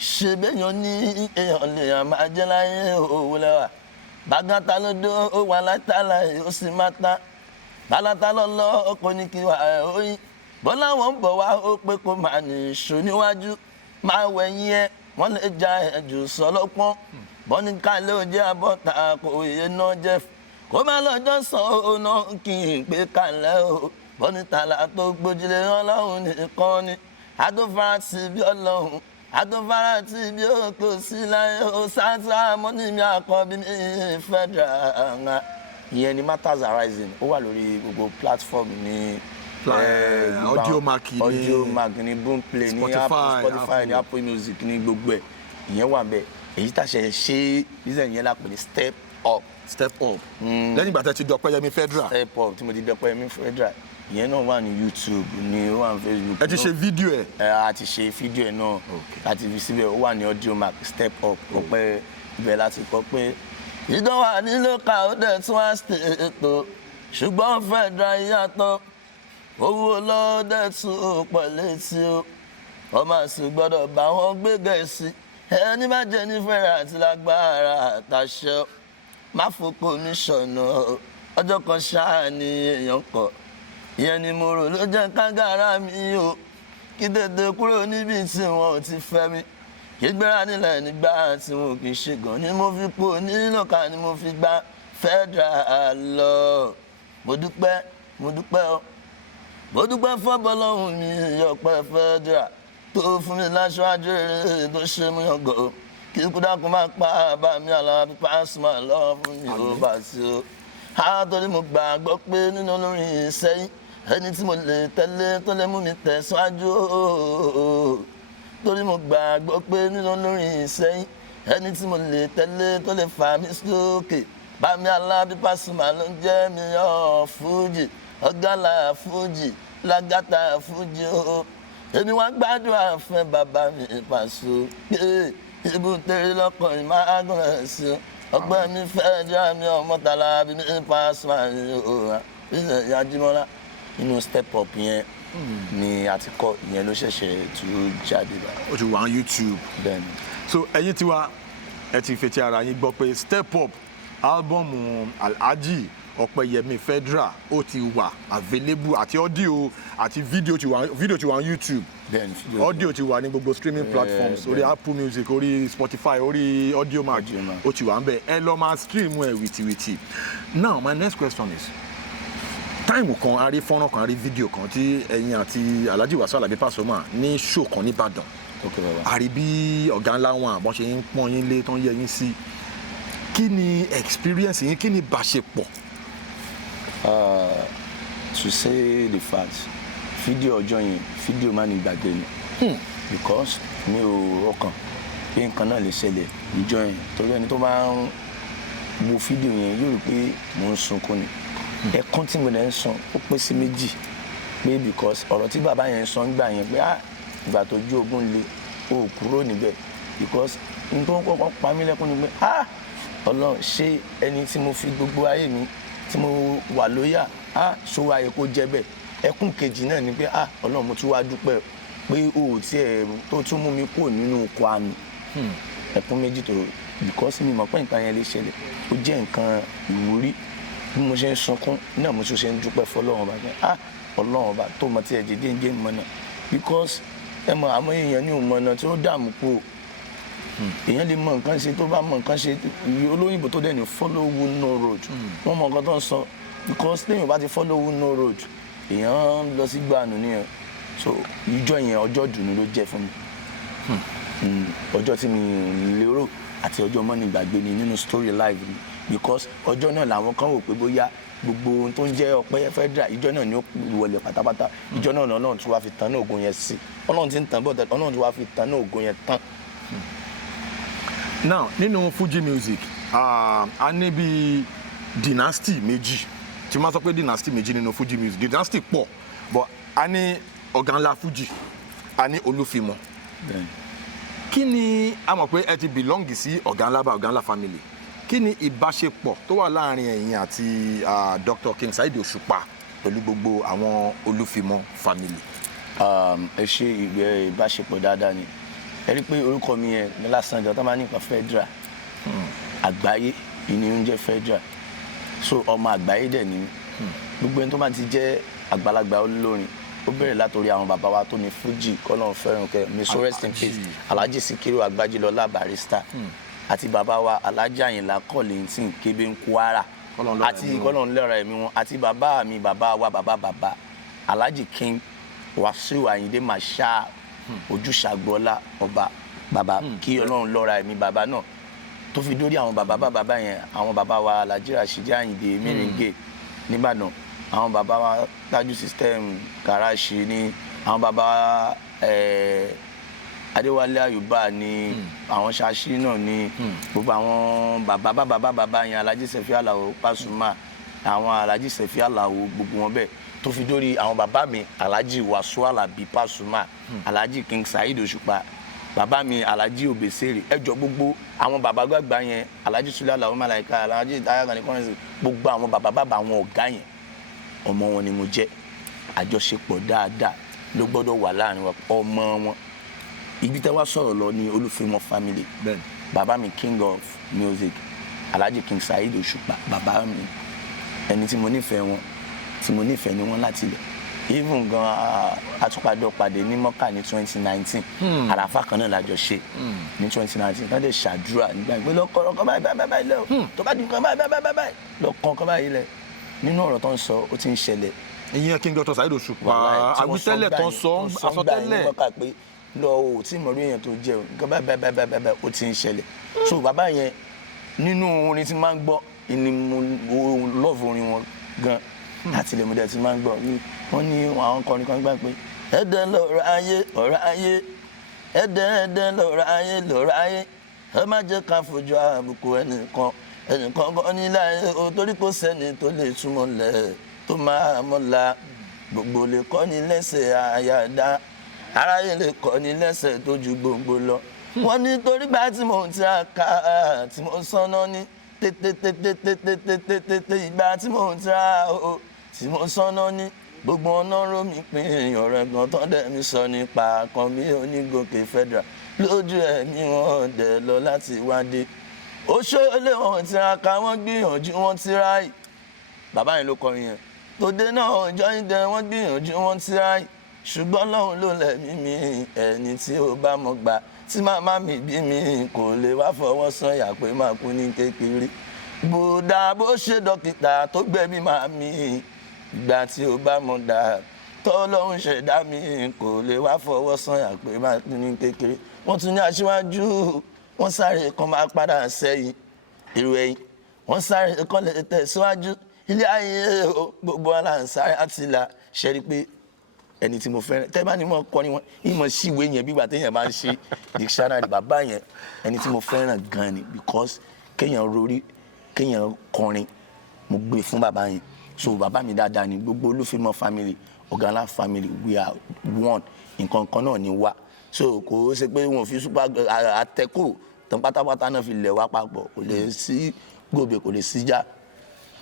ṣe béèyàn ní èèyàn lè yàn máa jẹ́ láyé ó lẹ́wà bàgàtà ló dó ó wà látàlá ó sì máa ta bàlátà lọ́lọ́ ọkọ̀ ní kí wà ó yí bọ́lá wọn bọ̀ wá ó pé kó máa nìṣó níwájú máa wẹ̀yìn ẹ̀ wọ́n lè ja ẹ̀jù sọlọ́pọ́n bọ́ní kálẹ̀ ó jẹ́ abọ́ta kò yé náà jẹ́ kó má lọ́jọ́ sàn ó náà kí n pé kálẹ̀ ó bọ́ní tààlà tó gbójúlé ọlọ́run nìkan ni adófarati bí ọlọ́run adófarati bí ó kò sí láyé ó sáńtà mọ́ní mi àkọ́bí mi federal. Ìyẹn ni Matters Arising ó wà lórí gbogbo platform ní Audiomack ní Boomplay ní Spotify ní Apple Music ní gbogbo ẹ̀ ìyẹn wà bẹ́ẹ̀. Èyí tá ṣe ṣe reason yẹn la pè ní Step Up. Lẹ́yìn ìgbà tẹ́ ti dọ̀pẹ́yẹmí federal. Step Up tí mo ti dọ̀pẹ́yẹmí federal ìyẹn náà wà ní YouTube ní ó wà ní Facebook. ẹ ti ṣe fídíò ẹ. a ti ṣe fídíò ẹ náà láti fi síbẹ̀ ó wà ní Audiomack Step Up ọpẹ́ ibẹ̀ láti kọ pé ìdánwà nílò ká ó dẹ̀ tún wá ṣètò ṣùgbọ́n federal yàtọ̀ owó lọ́dẹ̀ tún pọ̀ létí o ọmọ àsìn gbọ́dọ̀ bá wọn gbé Gẹ̀ẹ́sì ẹni bá jẹ́ nífẹ̀ẹ́ àti lágbára àtàṣẹ má fòpò ní ṣọ̀nà ọjọ́ kan ṣáà ni èèyàn kọ̀ ìyẹn ni mo rò ló jẹ́ kágàrà mi o kí tètè kúrò níbi tí wọn ò ti fẹ́ mi kí gbéra nílẹ̀ nígbà tí wọn kì í ṣe gan ni mo fi pò nílọ́ka ni mo fi gba federal lọ mo dúpẹ́ o mo dúpẹ́ fọ́bọ́lọ́hún mi ọpẹ́ federal tó fún mi láṣáájú rere tó ṣe mú yangàn kí ikú dákun máa pa bá mi Àlàbí Pasuma lọ́wọ́ fún mi ò bá sí o. Torí mo gbàgbọ́ pé nínú olórin Ìṣẹ́yìn ẹni tí mo lè tẹ̀lé tó lè mú mi tẹ̀síwájú o. Torí mo gbàgbọ́ pé nínú olórin Ìṣẹ́yìn ẹni tí mo lè tẹ̀lé tó lè fà mí sókè bá mi Àlàbí Pasuma ló ń jẹ́ mi ọ̀ fújì ọ̀gálà fújì lágàtà fújì o. Èmi wá gbádùn àfẹ́ bàbá mi Paso pé ibùtẹ́rẹ́ lọ́kàn máa gùn ẹ̀ sí ọgbẹ́ mi fẹ́ jẹ́ mi ọmọ Àlàbí mi Pasuma òòrùn ìṣẹ̀ Ajímọ́lá nínú Step Up yẹn ni a ti kọ́ ìyẹn ló ṣẹ̀ṣẹ̀ tó jáde bá. ó ti wà ní YouTube. Bẹ́ẹ̀ni. So ẹ̀yin tiwa ẹ ti fetí ara yín gbọ́ pé Step Up álbọ̀mù Alhaji Ọpẹ́yẹmí Federal ó ti wà available àti audio àti video ti wà ní YouTube. Bẹ́ẹ̀ni. Audio ti wà ní gbogbo streaming platforms orí Apple Music orí Spotify orí Audiomack ó ti wà ń bẹ̀ ẹ lọ máa stream ẹ wìtìwìtì. Now my next question is táìmù kan a rí fọ́nrán kan a rí fídíò kan tí ẹ̀yin àti Alhaji Wasiu Alabi Pasuma ní show kan nìbàdàn a rí bí ọ̀gá ńlá wọn àbọ̀ ṣe ń pọ́n yín lé tó ń yẹ yín sí kí ni experience yín kí ni ìbáṣepọ̀. To say the fact fídíò ọjọ́ yẹn fídíò má ní gbàgbé mi because mi ò ọkàn pé nǹkan náà lè ṣẹlẹ̀ níjọ́ yẹn torí ẹni tó bá ń wo fídíò yẹn yóò rí pé mò ń sunkún ni ẹkún tí mo dẹ̀ ń sun ó pín sí méjì pé because ọ̀rọ̀ tí bàbá yẹn sọ ń gbà yẹn pé ìgbà tó jó ogún le ó kúrò níbẹ̀ because nǹkan kọ́kọ́ pa mí lẹ́kún ni pé Ọlọ́run ṣé ẹni tí mo fi gbogbo ayé mi tí mo wà lóyà ṣó ayé kó jẹ́ bẹ́ẹ̀ ẹkún kejì náà ni pé Ọlọ́run mo tún wá dúpẹ́ pé o ò tiẹ̀ tó tún mú mi kúrò nínú oko àmì ẹkún méjì tó because mi mọ̀ pé nǹkan yẹn lè ṣẹlẹ̀ ó jẹ́ nǹkan ìwúrí bí mo ṣe ń sunkún náà mo tún ṣe ń dúpẹ́ fọlọ́run ọba pé Ọlọ́run ọba tó mọ tí ẹ jẹ́ déńdé mọ́ náà because ẹ mọ àmọ́ èèyàn ní òun mọ̀ náà tí ó dààmú kú èèyàn lè mọ nǹkan ṣe tó bá mọ nǹkan ṣe olóyìnbó tó dẹ̀ ní follow who no road wọ́n mọ nǹkan tó ń sọ because téèyàn bá ti follow who no road èèyàn lọ sí gbàánu nìyẹn so ìjọ yẹn ọjọ́ dùnú ló jẹ́ fún mi ọjọ́ tí mi lérò àti ọjọ́ mọ́ni gbàgbé ni nínú story live because ọjọ́ náà làwọn kan wò pé bóyá gbogbo ohun tó ń jẹ́ Ọpẹ́ Federal ìjọ náà ni ó wọlé pátápátá ìjọ náà Ọlọ́run tún wá fi tán náà ògùn yẹn sí Ọlọ́run ti ń tàn bọ̀ Ọlọ́run tún wá fi tán náà ògùn yẹn tán. Now nínú Fuji music a ní bí dynasty méjì tí wọ́n sọ pé dynasty méjì nínú Fuji music dynasty pọ̀ but a ní ọ̀gá ńlá Fuji a ní Olúfimọ. Kí ni a mọ̀ pé ẹ ti belong sí ọ̀gá ńlá family kí ni ìbáṣepọ̀ tó wà láàrin ẹ̀yin àti Dr. King Saheed Òṣùpá pẹ̀lú gbogbo àwọn Olúfimọ family? Ẹ ṣe ìbáṣepọ̀ dáadáa ni ẹ rí pé orúkọ mi yẹn ní lásán jọ tó máa ń nípa Federal àgbáyé ìní oúnjẹ Federal so ọmọ àgbáyé dẹ̀ ni gbogbo ẹni tó bá ti jẹ́ àgbàlagbà olórin ó bẹ̀rẹ̀ látòrí àwọn bàbá wa tó ní Fuji kọ́nà fẹ́ràn kẹ́ may so rest in peace Alhaji Sikiru Agbájilọ́lá Barrister àti bàbá wa Alhaji Àyìnlá Kollington Kébé ń Kwara àti kọ́nà ńlẹ́ra ẹ̀mí wọn àti bàbá mi bàbá wa bàbá Alhaji King Wasiu Ayinde Marshal Ojúṣàgbọ́lá ọba bàbá kí Ọlọ́run lọ́ra ẹ̀mí bàbá náà tó fi dórí àwọn bàbá yẹn àwọn bàbá wa Alhaji Rashidi Ayinde Mẹ́rìngé nìbàdàn àwọn bàbá wa Tájú system Karachi ní àwọn bàbá wa Adéwálé Àyùbá ní àwọn Ṣáṣí náà ní gbogbo àwọn bàbá yẹn Alhaji Sefi Alao Pasuma àwọn Alhaji Sefi Alao gbogbo wọn bẹ́ẹ̀ tó fi dórí àwọn bàbá mi Alhaji Wasiu Alabi Pasuma Alhaji King Saheed Òṣùpá bàbá mi Alhaji Obesere ẹjọ gbogbo àwọn bàbá gbàgbà yẹn Alhaji Sule Alao Malaika Alhaji Ayagani Currency gbogbo àwọn bàbá àwọn ọ̀gá yẹn ọmọ wọn ni mo jẹ́ àjọṣepọ̀ dáadáa ló gbọ́dọ̀ wà láàrin wa ọmọ wọn ibi tẹ́ wá sọ̀rọ̀ lọ ní Olúfimọ family bàbá mi King of Music Alhaji King Saheed Òṣùpá bàbá mi ẹni tí mo nífẹ̀ẹ́ wọn tí mo nífẹ̀ẹ́ ni wọ́n láti ilẹ̀ even gan atúpadọ̀pàdé ní Mọ́kà ní 2019 àràfà kan náà lájọ ṣe ní 2019 náà dẹ̀ ṣàdúrà nígbà ìgbé lọ́kọ̀ báyìí lẹ́wọ̀ tó bá di nǹkan báyìí lọ́kàn báyìí lẹ̀ nínú ọ̀rọ̀ tó ń sọ ó ti ń ṣẹlẹ̀. ìyẹn King Dr. Saheed Òṣùpá àwítẹ́lẹ̀ tó ń sọ àsọtẹ́lẹ̀ Mọ́kà pé lọ ò tí mo rí èèyàn tó jẹ́ nǹkan báyìí ó ti ń ṣẹlẹ̀ so bàbá yẹn nínú orin tí máa ń gbọ́ ni mo love orin wọn gan láti ilé mọ̀dẹ́ tí máa ń gbọ́ wọ́n ní àwọn kọrin kan gbà pé ẹ̀dẹ̀ lọ́rọ̀ ayé ọ̀rọ̀ ayé ẹ̀dẹ̀ lọ́rọ̀ ayé ẹ má jẹ́ ká fojú àbùkù ẹnìkan kan nílẹ̀ ayé o torí kò sẹ́ni tó lè túmọ̀ lẹ̀ tó máa mọ́la gbogbo lè kọ́ ní lẹ́sẹ̀ àyàdá aráyé lè kọ́ ní lẹ́sẹ̀ tó ju gbogbo lọ wọ́n ní torí gbà tí mò ń tiraka tí mò ń sọ́nà ní tètè ìgbà tí mò ń tira o tí mò ń sọ́nà ní gbogbo ọ̀nà rómi pín ọ̀rọ̀ ẹ̀gbọ́n tó dẹ̀ mi sọ nípa kan bí Onígòkè Federal lójú ẹ̀mí wọn dẹ̀ lọ láti wádé ó ṣọlẹ̀ wọn tiraka wọ́n gbìyànjú wọn tíráì bàbá yẹn ló kọrin yẹn tòde náà ọjọ́ ìdẹ wọ́n gbìyànjú wọn tíráì ṣùgbọ́n Ọlọ́run ló lẹ̀mí mi ẹni tí ó bá mọ̀ gbà tí màmá mi bí mi kò lè wá fọwọ́ sọ̀yà pé máa kú ní kékeré bùdá bó ṣe dókítà tó gbẹ̀mí màmí ìgbà tí ó bá mọ̀ dà tọ́lọ́run ṣẹ̀dá mi kò lè wá fọwọ́ sọ̀yà pé máa kú ní kékeré wọ́n tún ní aṣíwájú wọ́n sáré kan máa padà sẹ́yìn èrò ẹ̀yìn wọ́n sáré kan lè tẹ̀síwájú ilé ayé gbogbo aláǹsáré àti ìlà ṣẹ́rí pé ẹni tí mo fẹ́ràn tẹ́ bá ní mọ̀ kọ́ ni wọ́n ìmọ̀ síwèé yẹn bí ìgbà téèyàn bá ń ṣe dictionary bàbá yẹn ẹni tí mo fẹ́ràn gan ni because kéèyàn rorí kéèyàn kọrin mo gbé fún bàbá yẹn so bàbá mi dáadáa ni gbogbo Olúfimọ family Ọ̀gá Ńlá family we are one nǹkan kan náà ni wá so kò ṣe pé wọn fi super àtẹkù tán pátápátá náà fi lẹ̀ wá papọ̀ kò lè sí gòbè kò lè síjà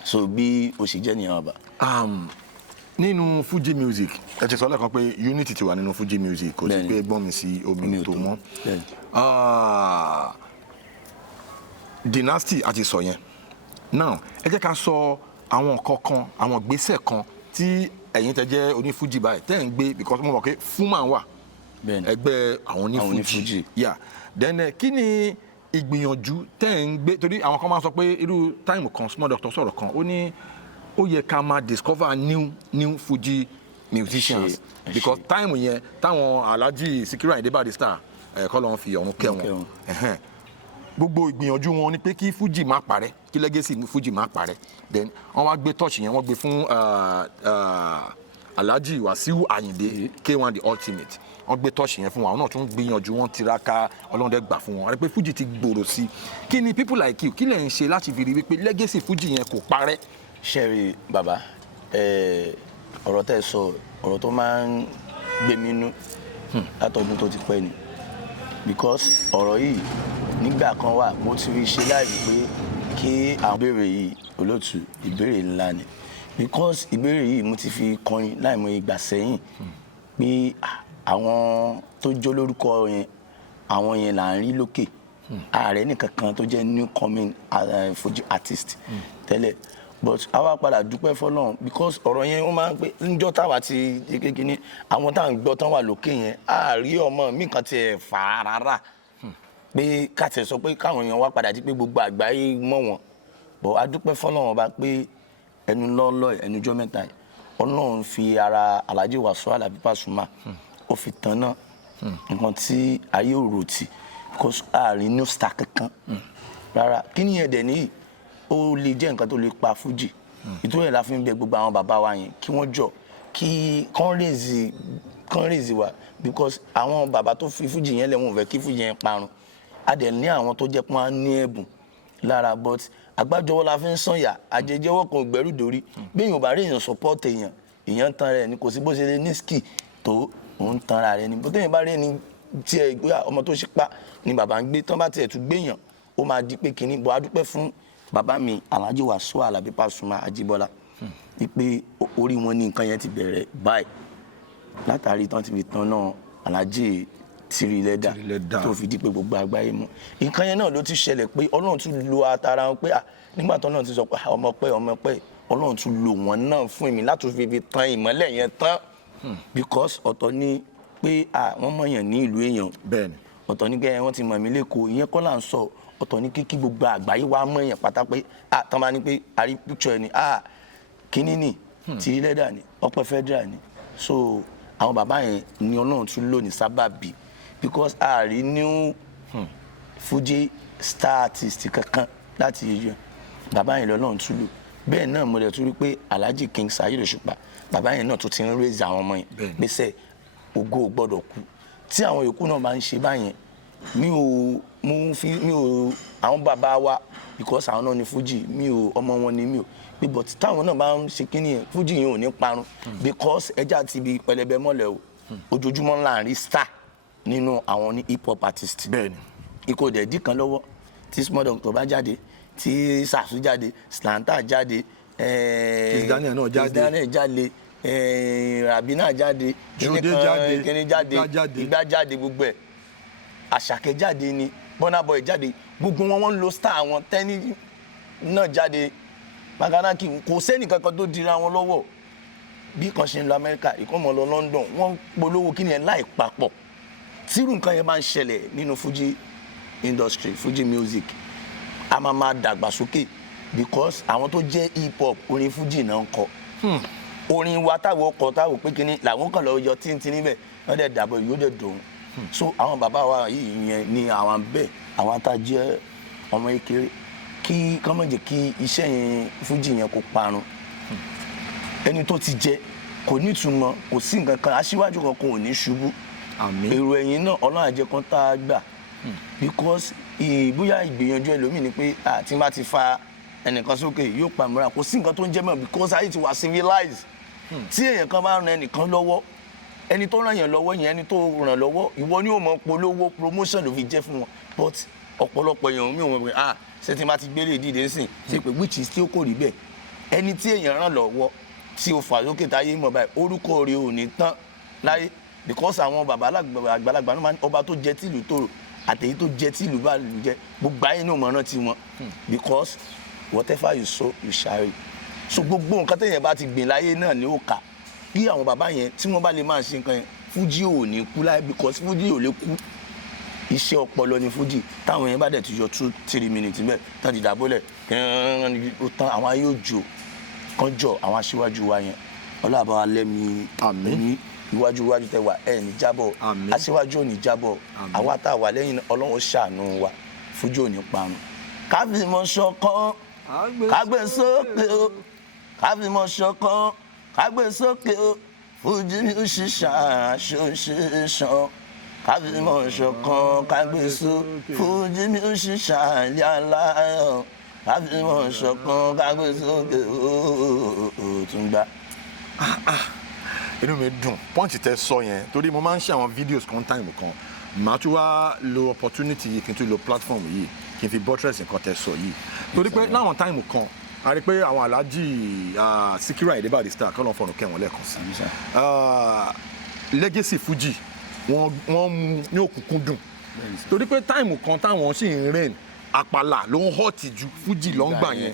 so bí o sì jẹ́ nìyẹn bàbá. Nínú Fuji music ẹ ti sọ lẹ́ẹ̀kan pé unity ti wà nínú Fuji music kò sí pé gbọ́n mi sí omi tó mọ́ dynasty àti sọ yẹn now ẹ jẹ́ ká sọ àwọn kọ̀ọ̀kan àwọn ìgbésẹ̀ kan tí ẹ̀yin tẹ́ jẹ́ oní Fuji báyìí tẹ́ ń gbé because mo mọ̀ pé Fúnmà wà ẹgbẹ́ àwọn oní Fuji yeah then kí ni ìgbìyànjú tẹ́ ń gbé torí àwọn kan máa sọ pé irú táìmù kan Small Doctor sọ̀rọ̀ kan ó ní ó yẹ ká máa discover new Fuji musicians because time yẹn táwọn Alhaji Sikiru Ayinde Barrister kọ́ ló ń fi ọ̀run kẹ́ wọn gbogbo ìgbìyànjú wọn ni pé kí Fuji má parẹ́, kí legacy Fuji má parẹ́. Then wọ́n wá gbé torch yẹn, wọ́n gbé fún Alhaji Wasiu Ayinde K1 the ultimate. Wọ́n gbé torch yẹn fún wa, àwọn náà tún gbìyànjú, wọ́n tiraka, Ọlọ́run dẹ̀ gbà fún wọn. Wọ́n rí pé Fuji ti gbòòrò sí i. Kí ni people like you, kí lẹ̀ ń ṣe láti fi rí wípé legacy Fuji yẹn kò parẹ́? Ṣẹ́rí bàbá, ọ̀rọ̀ tẹ́ sọ, ọ̀rọ̀ tó máa ń gbé mi nú látọdún tó ti pẹ́ ni. Because ọ̀rọ̀ yìí nígbà kan wà mo ti rí ṣe láì pé kí àwọn ìbéèrè yìí olóòtú ìbéèrè ńlá ni. Because ìbéèrè yìí mo ti fi kọrin láìmọ̀ ìgbà sẹ́yìn pé àwọn tó jó lórúkọ yẹn, àwọn yẹn là ń rí lókè. Ààrẹ nìkan kan tó jẹ́ new coming Fuji artist tẹ́lẹ̀. But àwa padà dúpẹ́ fọ́lọ́run because ọ̀rọ̀ yẹn ó máa ń pé níjọ́ táwa ti kékeré àwọn tá à ń gbọ́ tán wà lókè yẹn àárí ọmọ mi kan tiẹ̀ fà á rárá pé káàtẹ̀ sọ pé káwọn èèyàn wá padà di pé gbogbo àgbáyé mọ̀ wọ́n. But a dúpẹ́ fọ́lọ́run ọba pé ẹnu lọ́lọ́ ẹnujọ́ mẹ́ta yìí Ọlọ́run fi ara Alhaji Wasiu Alabi Pasuma ó fi tán náà nǹkan tí ayé ò rò tì because àárín new star kankan rárá. Kí ni yẹn dẹ̀ níyì ó lè jẹ́ nǹkan tó lè pa Fuji. Ìtòrí ẹ̀ la fi ń bẹ gbogbo àwọn bàbá wa yẹn kí wọ́n jọ kí kán raise wa because àwọn bàbá tó fi Fuji yẹn lẹ̀ wọ́n fẹ́ kí Fuji yẹn parun. A dẹ̀ ní àwọn tó jẹ́ pé wọ́n á ní ẹ̀bùn lára but àgbájọwọ́ la fi ń sànyà àjẹjẹwọ́ kan gbẹ́rù dórí bí èèyàn bá rí èèyàn support èèyàn tan rẹ̀ ni kò sí bó ṣe lè ní ski tó òun tan ara rẹ̀ ni bó téèyàn bá rí ẹni tiẹ̀ gbé ọmọ tó ṣípá ni bàbá ń gbé tán bá tiẹ̀ tún gbéyàn ó máa di pé kínní bọ́ a dúpẹ́ fún bàbá mi Alhaji Wasiu Alabi Pasuma Ajibola wípé orí wọn ní nǹkan yẹn ti bẹ̀rẹ̀ báyìí látàrí tán ti fi tán náà Alhaji tiri lẹ́dà tó fi di pé gbogbo àgbáyé mú nǹkan yẹn náà ló ti ṣẹlẹ̀ pé Ọlọ́run tún lo atara wọn pé nígbà tó náà ti sọ pé ọmọ pẹ́ Ọlọ́run tún lo wọn náà fún mi láti fi tan ìmọ́lẹ̀ yẹn tán because ọ̀tọ̀ ni pé wọ́n mọ̀yàn ní ìlú èèyàn bẹ́ẹ̀ni ọ̀tọ̀ ni pé wọ́n ti mọ̀ mí lẹ́kọ̀ọ́ ìyẹn kọ́ là ń sọ ọ̀tọ̀ ní kí gbogbo àgbáyé wa mọ̀ yẹn pátá pé tán bá ní pé àrí picture ẹni kíní ni tìrí lẹ́dà ni ọpẹ́ federal ni so àwọn bàbá yẹn ni Ọlọ́run tún lò ní sábàbí because àrí new Fuji star artist kankan láti yíyọ bàbá yẹn lọ́lọ́run tún lò bẹ́ẹ̀ náà mo lè tún rí pé Alhaji King Saheed Òṣùpá bàbá yẹn náà tún ti ń raise àwọn ọmọ yẹn gbèsè ògo ò gbọ́dọ̀ kú tí àwọn yòókù náà máa ń ṣe báyẹn mi ò àwọn bàbá wa because àwọn náà ni Fuji mi ò ọmọ wọn ni mi ò pé but táwọn náà bá ń ṣe kíní yẹn Fuji yẹn ò ní parun because ẹja ti bi pẹlẹbẹ mọ́lẹ̀ o ojoojúmọ́ ńlá rí star nínú àwọn ní hip hop artist bẹ́ẹ̀ ni ikọ̀ dẹ̀dí kan lọ́wọ́ tí Small Doctor bá jáde tí Sasu jáde Slanta jáde Kiss Daniel jáde Rabina jáde kíní jáde Ìgbà jáde gbogbo ẹ̀ Àṣàkẹ́ jáde ni Burna Boy jáde gbogbo wọn ń lo star wọn Tẹ́ni náà jáde Makanaki kò sẹ́ni kankan tó dira wọn lọ́wọ́ bí kan ṣe ń lọ Amẹ́ríkà ìkọ́mọ lọ London wọ́n polówó kíni ẹ̀ láì papọ̀ tírú nǹkan yẹn máa ń ṣẹlẹ̀ nínú Fuji industry Fuji music a máa dàgbàsókè because àwọn tó jẹ́ hip hop orin Fuji náà ń kọ orin wa táwọn ọkọ̀ táwọn pé kíní làwọn kan lọ yọ tíntín níbẹ̀ wọ́n dẹ̀ dàbọ̀ yóò dẹ̀ dùn so àwọn bàbá wa yìí yẹn ni àwọn bẹ́ẹ̀ àwọn tá jẹ́ ọmọ kékeré kí kọ́mọ̀ jẹ́ kí iṣẹ́ yẹn Fuji yẹn kó parun ẹni tó ti jẹ kò ní ìtumọ̀ kò sí nǹkan kan aṣíwájú kankan ò ní ṣubú èrò ẹ̀yìn náà Ọlọ́run àjẹkán tá a gbà because bóyá ìgbìyànjú ẹlòmíì ni pé tí n bá ti fa ẹnìkan sókè yóò pa mìíràn kò sí nǹkan tó ń jẹ́ mọ́ because ayé ti wà civilized tí èèyàn kan bá ran ẹnìkan lọ́wọ́ ẹni tó ràn yàn lọ́wọ́ yẹn ẹni tó ràn lọ́wọ́ ìwọ ni ó mọ polówó promotion ló fi jẹ́ fún wọn but ọ̀pọ̀lọpọ̀ èèyàn mi ò mọ̀ pé ṣé tí n bá ti gbélé ìdíje sìn ṣe pé which is tí ó kò rí bẹ́ẹ̀ ẹni tí èèyàn ràn lọ́wọ́ tí o fà lókè táyé mọ̀ báyìí orúkọ rẹ̀ ò ní tán láyé because àwọn bàbá àgbàlagbà náà ọba tó jẹ tìlú tòrò àtẹ̀yí tó jẹ tìlú bá lù jẹ gbogbo ayé náà mọ̀ rántí wọn because whatever you sow you shall reap so gbogbo nǹkan tẹ̀yìn bá ti gbìn láyé náà ni ó kà bí àwọn bàbá yẹn tí wọ́n bá lè máa ṣe nǹkan yẹn Fuji ò ní kú láyé because Fuji ò lè kú iṣẹ́ ọpọlọ ni Fuji táwọn yẹn bá dẹ̀ ti yọ 2-3 minutes bẹ́ẹ̀ tán ti dàbólẹ̀ ó tán àwọn ayé òjò kan jọ àwọn aṣíwájú wa yẹn ọlọ́àbá wa lẹ́mi ní iwájú tẹ wà ẹ̀ ní jábọ̀ aṣíwájú ò ní jábọ̀ àwa tá a wà lẹ́yìn Ọlọ́run ṣàánú wa fújì ò ní parun káfíìmọ̀ ṣọ̀kan kágbé sókè o káfíìmọ̀ ṣọ̀kan kágbé sókè o fújì musician association káfíìmọ̀ ṣọ̀kan kágbé sókè fújì musician ilé aláyọ̀ káfíìmọ̀ ṣọ̀kan kágbé sókè o tún gbà. inú mi dùn pọ́ǹtì tẹ́ sọ yẹn torí mo máa ń ṣe àwọn videos kan time kan màá tún wá lo opportunity yìí kí n tún lo platform yìí kí n fi buttress nǹkan tẹ́ sọ yìí torí pé láwọn time kan a rí pé àwọn Alhaji Sikiru Ayinde Barrister kọ́ ló ń fọ̀nù kẹ́wọ̀n lẹ́ẹ̀kan sí legacy Fuji wọ́n mú ní òkùnkùn dùn torí pé time kan táwọn sì ń rain àpàlà ló ń hot ju Fuji ló ń gbà yẹn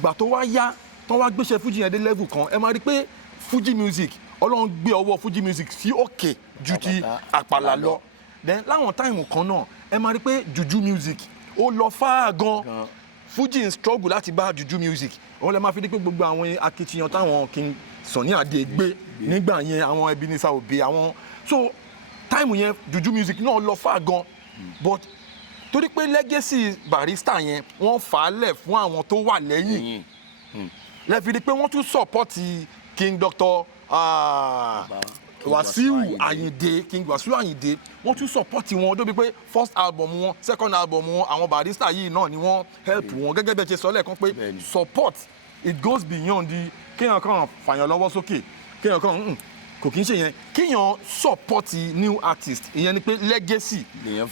gbà tó wá yá tó wá gbéṣẹ́ Fuji yẹn dé level kan ẹ máa rí pé Fuji music Ọlọ́run gbé ọwọ́ Fuji music sí òkè ju ti àpàlà lọ then láwọn time kan náà ẹ máa rí pé juju music ó lọ fáà gan Fuji ń struggle láti bá juju music òun lè máa fi dé pé gbogbo àwọn akitiyan táwọn King Sunny Adé gbé nígbà yẹn àwọn Ebenezer Obey àwọn so time yẹn juju music náà lọ fáà gan but torí pé legacy Barrister yẹn wọ́n fà á lẹ̀ fún àwọn tó wà lẹ́yìn lẹ́fi di pé wọ́n tún support King Dr. Wasiu Ayinde King Wasiu Ayinde wọ́n tún support wọn débi pé first album wọn second album wọn àwọn Barrister yìí náà ni wọ́n help wọn gẹ́gẹ́ bí ẹ ṣe sọ lẹ́ẹ̀kan pé support it goes beyond the kéèyàn kan fàyàn lọ́wọ́ sókè kéèyàn kan kò kí n ṣe yẹn kéèyàn support new artist ìyẹn ni pé legacy lèèyàn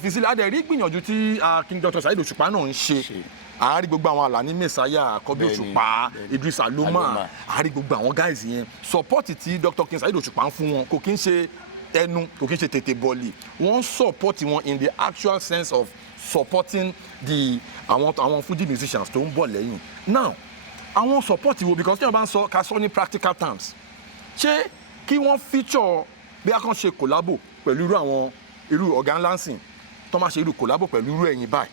fi sílẹ̀ adẹ̀ rí gbìyànjú tí King Dr. Saheed Òṣùpá náà ń ṣe àárí gbogbo àwọn Àlàní Messiah Àkọ́bí Òṣùpá Idris Aloma àárí gbogbo àwọn guys yẹn support tí Dr. King Saheed Òṣùpá ń fún wọn kò kí n ṣe ẹnu kò kí n ṣe tètè bọ́ọ̀lì wọ́n support wọn in the actual sense of supporting the àwọn Fuji musicians tó ń bọ̀ lẹ́yìn now àwọn support wo because tí wọ́n bá ń sọ ká sọ ní practical terms ṣé kí wọ́n feature bí a kàn ṣe collabo pẹ̀lú irú ọ̀gá ńlá sìn tó máa ṣe irú collabo pẹ̀lú irú ẹ̀yìn báyìí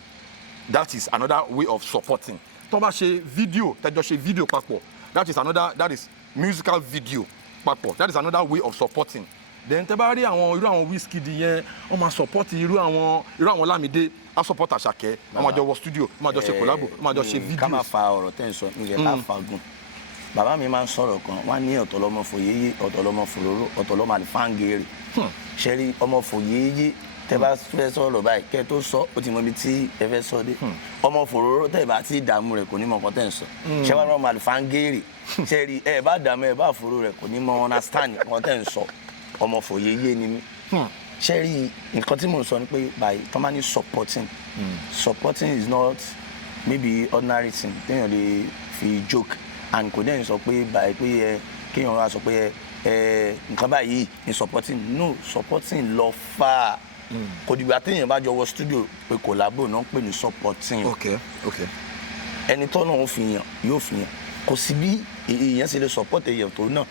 that is another way of supporting tó bá ṣe video tẹ́jọ́ ṣe video papọ̀ that is musical video papọ̀ that is another way of supporting then tẹ́ bá rí irú àwọn Wizkid yẹn wọ́n máa support irú àwọn Lámídé á support Àṣàkẹ́ wọ́n máa jọ wọ studio wọ́n máa jọ ṣe collabo wọ́n máa jọ ṣe video. ká máa fa ọ̀rọ̀ tẹ́ ń sọ nígbà ká fa gùn bàbá mi máa ń sọ̀rọ̀ kan wọ́n á ní ọ̀tọ̀ lọ́mọ fòyéyé ọ̀tọ̀ lọ́mọ fòróró ọ̀tọ̀ lọ́mọ àlìfáǹgèrè ṣẹ́rí ọmọ fòyéyé tẹ́ bá fẹ́ sọ̀rọ̀ báyìí kẹ́ tó sọ ó ti mọ ibi tí ẹ fẹ́ sọ dé ọmọ fòróró tẹ́ bá ti dààmú rẹ̀ kò ní mọ nǹkan tẹ́ ń sọ ṣẹ́ wá ọmọ àlìfáǹgèrè ṣẹ́rí ẹ bá dààmú ẹ bá fòró rẹ̀ kò ní mọ understand nǹkan tẹ́ ń sọ ọmọ fòyéyé ni mí ṣẹ́rí nǹkan tí mò ń sọ ni pé báyìí tó máa ní supporting is not maybe ordinary thing téèyàn lè fi joke and kò dẹ́yìn sọ pé báyìí pé kéèyàn wá sọ pé nǹkan báyìí ni supporting lọ fà kò dìgbà téèyàn bá jọ wọ studio pé collabo náà ń pè ní supporting ẹni tọ́nà ń fi yàn yóò fi yàn kò sí bí èèyàn ṣe lè support èèyàn tó náà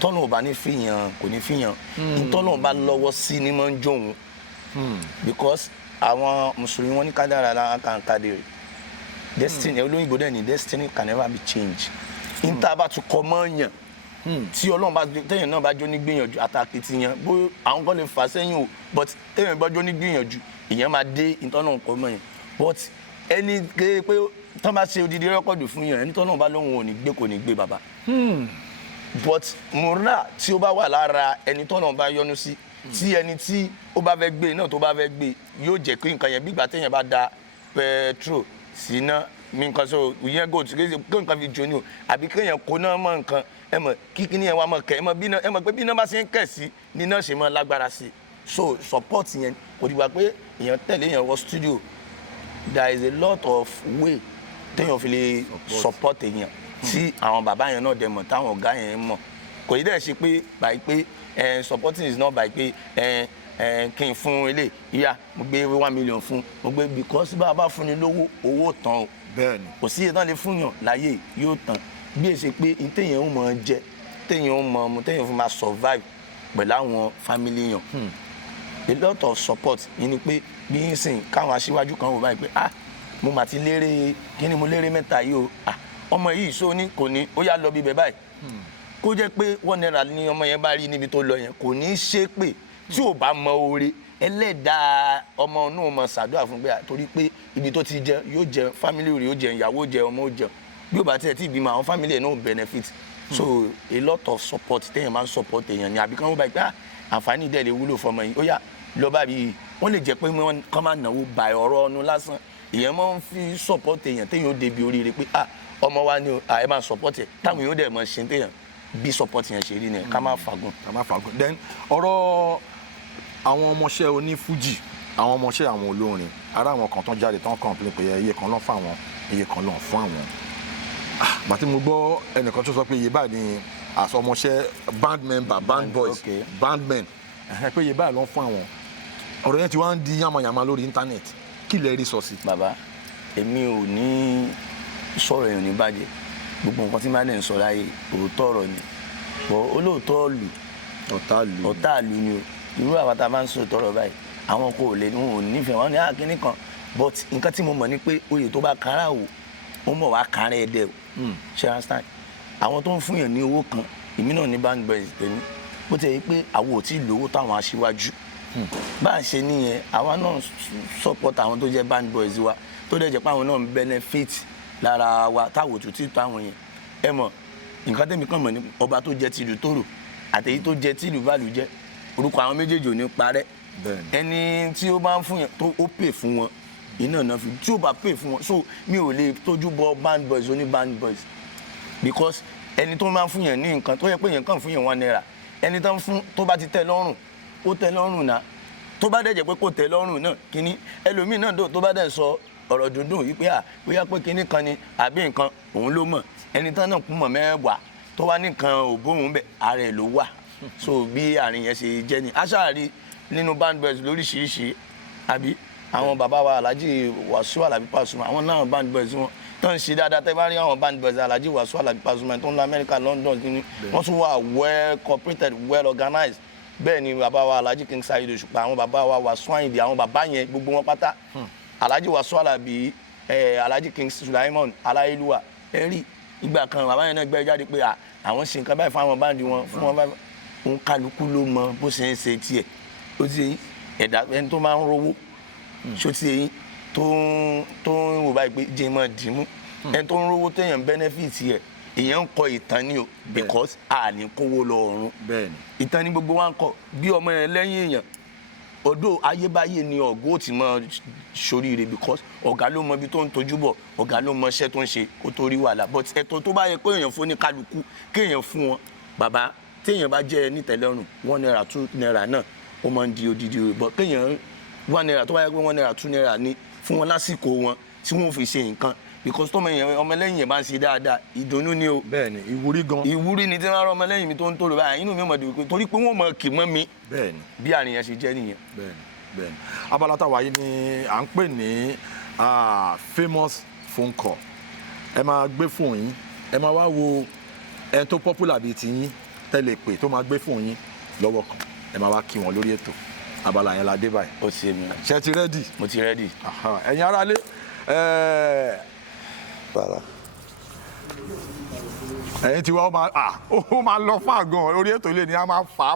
tọ́nà ò bá ní fi yàn kò ní fi yàn tọ́nà ò bá lọ́wọ́ sí ni máa ń jóun because àwọn mùsùlùmí wọn ní kádàrá lákàntàdé rẹ̀ destiny olóyìnbó dẹ̀ ní destiny can never be changed níta bá tún kọ́ mọ́ yàn tí Ọlọ́run bá téèyàn náà bá jó ní gbìyànjú àtàkì ti yan bó àwọn kan lè fà sẹ́yìn o but téèyàn bá jó ní gbìyànjú ìyẹn máa dé ìtọ́nà kọ́ mọ́ yàn but ẹni ké pé tọ́ bá ṣe odidi rẹ́kọ̀dù fún yàn ẹni tọ́nà bá lóhùn ò ní gbé kò ní gbé bàbá but mùrà tí ó bá wà lára ẹni tọ́nà bá yọ́nú sí tí ẹni tí ó bá fẹ́ gbé náà tó bá fẹ́ gbé yóò jẹ́ pé nǹkan yẹn bí ìgbà téèyàn bá da petrol síná mi nǹkan sọ ìyẹn go to kí nǹkan fi jóni o àbí kéèyàn kó náà mọ nǹkan ẹ mọ kíkí ni ẹ wá mọ kẹ ẹ mọ pé bí iná bá ṣe ń kẹ̀ sí ni iná ṣe mọ lágbára sí so support yẹn kò dìgbà pé èèyàn tẹ̀lé èèyàn wọ studio there is a lot of way téèyàn fi lè support èèyàn tí àwọn bàbá yẹn náà dẹ̀ mọ̀ táwọn ọ̀gá yẹn mọ̀ kò yí dẹ̀ ṣe pé báyìí pé supporting is not by pé kí n fún ilé ìyá mo gbé 1 million fún mo gbé because bá a bá fún ni lówó owó tán o kò sí ìtàn lè fún yàn láyé yóò tán bí èsì pé téèyàn ó mọ jẹ téèyàn ó mọ mu téèyàn fún máa survive pẹ̀lú àwọn family yàn a lot of support yìí ni pé bí n sìn káwọn aṣíwájú kan wò báyìí pé mo mà ti lérè kí ni mo lérè mẹ́ta yìí o ọmọ yìí sọ ní kò ní ó yá lọ bíbẹ̀ báyìí kó jẹ́ pé 1 naira ni ọmọ yẹn bá rí níbi tó lọ yẹn kò ní í ṣe pé tí ò bá mọ oore ẹlẹ́dàá ọmọ náà mọ̀ ṣàdúrà fún pé torí pé ibi tó ti jẹ yóò jẹ family rẹ̀ yóò jẹ ìyàwó jẹ ọmọ ó jẹ bí ó bá tiẹ̀ tí ìbímọ àwọn family ẹ̀ náà benefit so a lot of support téèyàn máa ń support èèyàn ni àbí kí wọ́n bá gbé àǹfààní dẹ̀ lè wúlò fọmọ yìí ó yá lọ bá bí wọ́n lè jẹ́ pé wọ́n kàn máa náwó ba ọ̀rọ̀ ọ̀nù lásán èèyàn máa ń fi support èèyàn téèyàn ó débi oríire pé ọmọ wa ni ẹ máa support ẹ̀ táwọn èèyàn ó dẹ̀ mọ̀ ṣe téèyàn bí support yẹn ṣe rí ni ká má fagùn. then ọ̀rọ̀ àwọn ọmọọṣẹ́ onífújì àwọn ọmọọṣẹ́ àwọn olórin ara àwọn kan tán jáde tán complain pé iye kan ló fún àwọn iye kan ló fún àwọn bàtí mo gbọ́ ẹnìkan tó sọ pé iye báyìí ni àṣọ ọmọọṣẹ́ band member band boys band men pé iye báyìí ló fún àwọn ọ̀rọ̀ yẹn ti wá ń di yamayama lórí íńtánẹ́ẹ̀tì kí lẹ rí sọ sí. bàbá èmi ò ní sọ̀rọ̀ èèyàn ní bàjẹ́ gbogbo nǹkan tí máa ń sọ láyé òótọ́ ọ̀rọ̀ ni bọ́ olóòótọ́ lù ọ̀tá lù ni o irú àwọn tá a máa ń sọ ìtọ́rọ̀ báyìí àwọn kò lè ní wọn ò nífẹ̀ẹ́ wọn ní àkíní kan but nǹkan tí mo mọ̀ ni pé oyè tó bá kára o ó mọ̀ wá kára ẹ̀ dẹ̀ o ṣe understand àwọn tó ń fún yàn ní owó kan èmi náà ní band boys tèmi bó ti yẹ pé àwọn ò tí ì lówó táwọn aṣíwájú bá a ṣe nìyẹn àwa náà support àwọn tó jẹ́ band boys wa tó dẹ̀ jẹ́ pé àwọn náà ń benefit lára wa táwọn òtún tí tó àwọn yẹn ẹ mọ̀ nǹkan tẹ́mi kàn mọ̀ ní ọba tó jẹ́ tìlú tòrò àtẹ̀yí tó jẹ́ tìlú bàlù jẹ́ orúkọ àwọn méjèèjì ò ní parẹ́ ẹni tí ó bá ń fún yẹn tó ó pè fún wọn iná náà fi tí ó bá pè fún wọn so mi ò lè tójú bọ band boys oní band boys because ẹni tó máa ń fún yẹn ní nǹkan tó yẹ pé yẹn kàn fún yẹn £1 ẹni tó ń fún tó bá ti tẹ́ lọ́rùn ó tẹ́ lọ́rùn náà tó bá dẹ̀ jẹ́ pé kò tẹ́ lọ́rùn náà kíní ẹlòmíì náà tó bá dẹ̀ sọ ọ̀rọ̀ dúndùn yìí pé bóyá pé kíní kan ni àbí nǹkan òun ló mọ̀ ẹni tán náà kún mọ̀ mẹ́wàá tó wá nìkan òbóhùn bẹ̀ ara ẹ̀ ló wà so bí àárín yẹn ṣe jẹ́ ni aṣáàrí nínú band boys lóríṣiríṣi àbí àwọn bàbá wa Alhaji Wasiu Alabi Pasuma àwọn náà band boys wọn tó ń ṣe dáadáa tẹ́ bá rí àwọn band boys Alhaji Wasiu Alabi Pasuma tó ń lọ Amẹ́ríkà London kíní wọ́n tún wà well cooperated well organized bẹ́ẹ̀ ni bàbá wa Alhaji King Saheed Òṣùpá àwọn bàbá wa Wasiu Ayinde àwọn bàbá yẹn gbogbo wọn pátá Alhaji Wasiu Alabi Alhaji King Sulaiman Aláyélúwà ẹ̀rí ìgbà kan bàbá yẹn náà gbé jáde pé àwọn ṣe nǹkan báyìí fún àwọn báńdì wọn fún wọn báyìí òun kálukú ló mọ bó ṣe ń ṣe tiẹ̀ ó ti ẹ̀dá ẹni tó máa ń rówó ṣó ti yẹn tó ń wò báyìí pé jẹ́ mọ́ dìímú ẹni tó ń rówó téèyàn benefit yẹ èèyàn ń kọ ìtàn ni o because a ní kówó lọ ọ̀run ìtàn ni gbogbo wa ń kọ bí ọmọ yẹn lẹ́yìn èèyàn odò ayébáyé ni ọ̀gá ò ti mọ ṣoríire because ọ̀gá ló mọ ibi tó ń tojú bọ̀ ọ̀gá ló mọ iṣẹ́ tó ń ṣe kó tó rí wàhálà but ẹ̀tọ́ tó bá yẹ pé èèyàn fún ní kálukú kéèyàn fún wọn bàbá téèyàn bá jẹ́ nítẹ̀lọ́rùn £1 £2 náà ó máa ń di odidi rẹ̀ but kéèyàn £1 tó bá yẹ pé £1 £2 ní fún wọn lásìkò wọn tí wọn fi ṣe nǹkan because tọmọ yẹn ọmọlẹ́yìn yẹn bá ń ṣe dáadáa ìdùnnú ni o. bẹ́ẹ̀ni ìwúrí gan. ìwúrí ni tí wọn rọ ọmọlẹ́yìn mi tó ń tòrò báyìí inú mi mọ̀ dùn torí pé wọ́n mọ̀ kì mọ́ mi. bẹ́ẹ̀ni bí àrùn yẹn ṣe jẹ́ nìyẹn. bẹ́ẹ̀ni abala táwa yìí ni à ń pè ní famous phone call ẹ máa gbé fóònù yín ẹ máa wá wo ẹni tó popular bíi ti yín tẹ́lẹ̀ pé tó máa gbé fóònù yín lọ́wọ́ kan ẹ máa wá kí wọn lórí ètò abala yẹn la dé báyìí. ó ti mi. ṣé ti rẹ́dì. mo ti rẹ́dì. ẹ̀yin aráalé ẹ̀yin tí wọ́n máa lọ fún àgàn orí ètò ilé ni a máa fà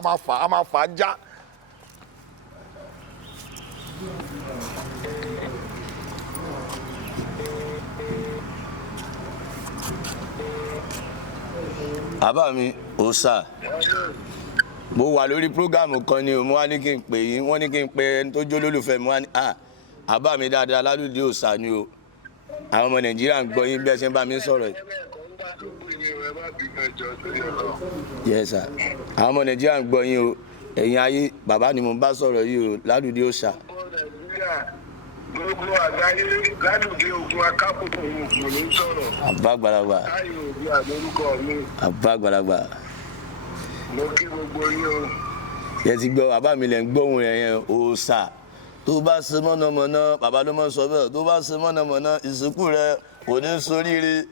á já. bàbá mi ò sà mo wà lórí prógámù kan ni mo wá ní kí n pè yín wọ́n ní kí n pe ẹni tó jó lólùfẹ́ mi wá ní bàbá mi dáadáa Lálùdé Òòṣà ni o àwọn ọmọ Nàìjíríà ń gbọ́ yín bí ẹ ṣe ń bá mi sọ̀rọ̀ yìí. yes sir àwọn ọmọ Nàìjíríà ń gbọ́ yín o ẹ̀yin ayé bàbá ni mo bá sọ̀rọ̀ yìí o Lálùdé Òòṣà. gbogbo àgbáyé Lálùdé ogun akápòkò ògùn ló ń sọ̀rọ̀. àbá àgbàlagbà. táyọ̀ òbí àlórúkọ mi. àbá àgbàlagbà. mo kí gbogbo yín o. yẹ ti gbọ́ bàbá mi lẹ̀ ń gbóhùn yẹn Òòṣà tó bá ṣe mọ̀nàmọ́ná bàbá ló mọ̀ sọ bẹ́ẹ̀ tó bá ṣe mọ̀nàmọ́ná ìsìnkú rẹ kò ní ṣoríire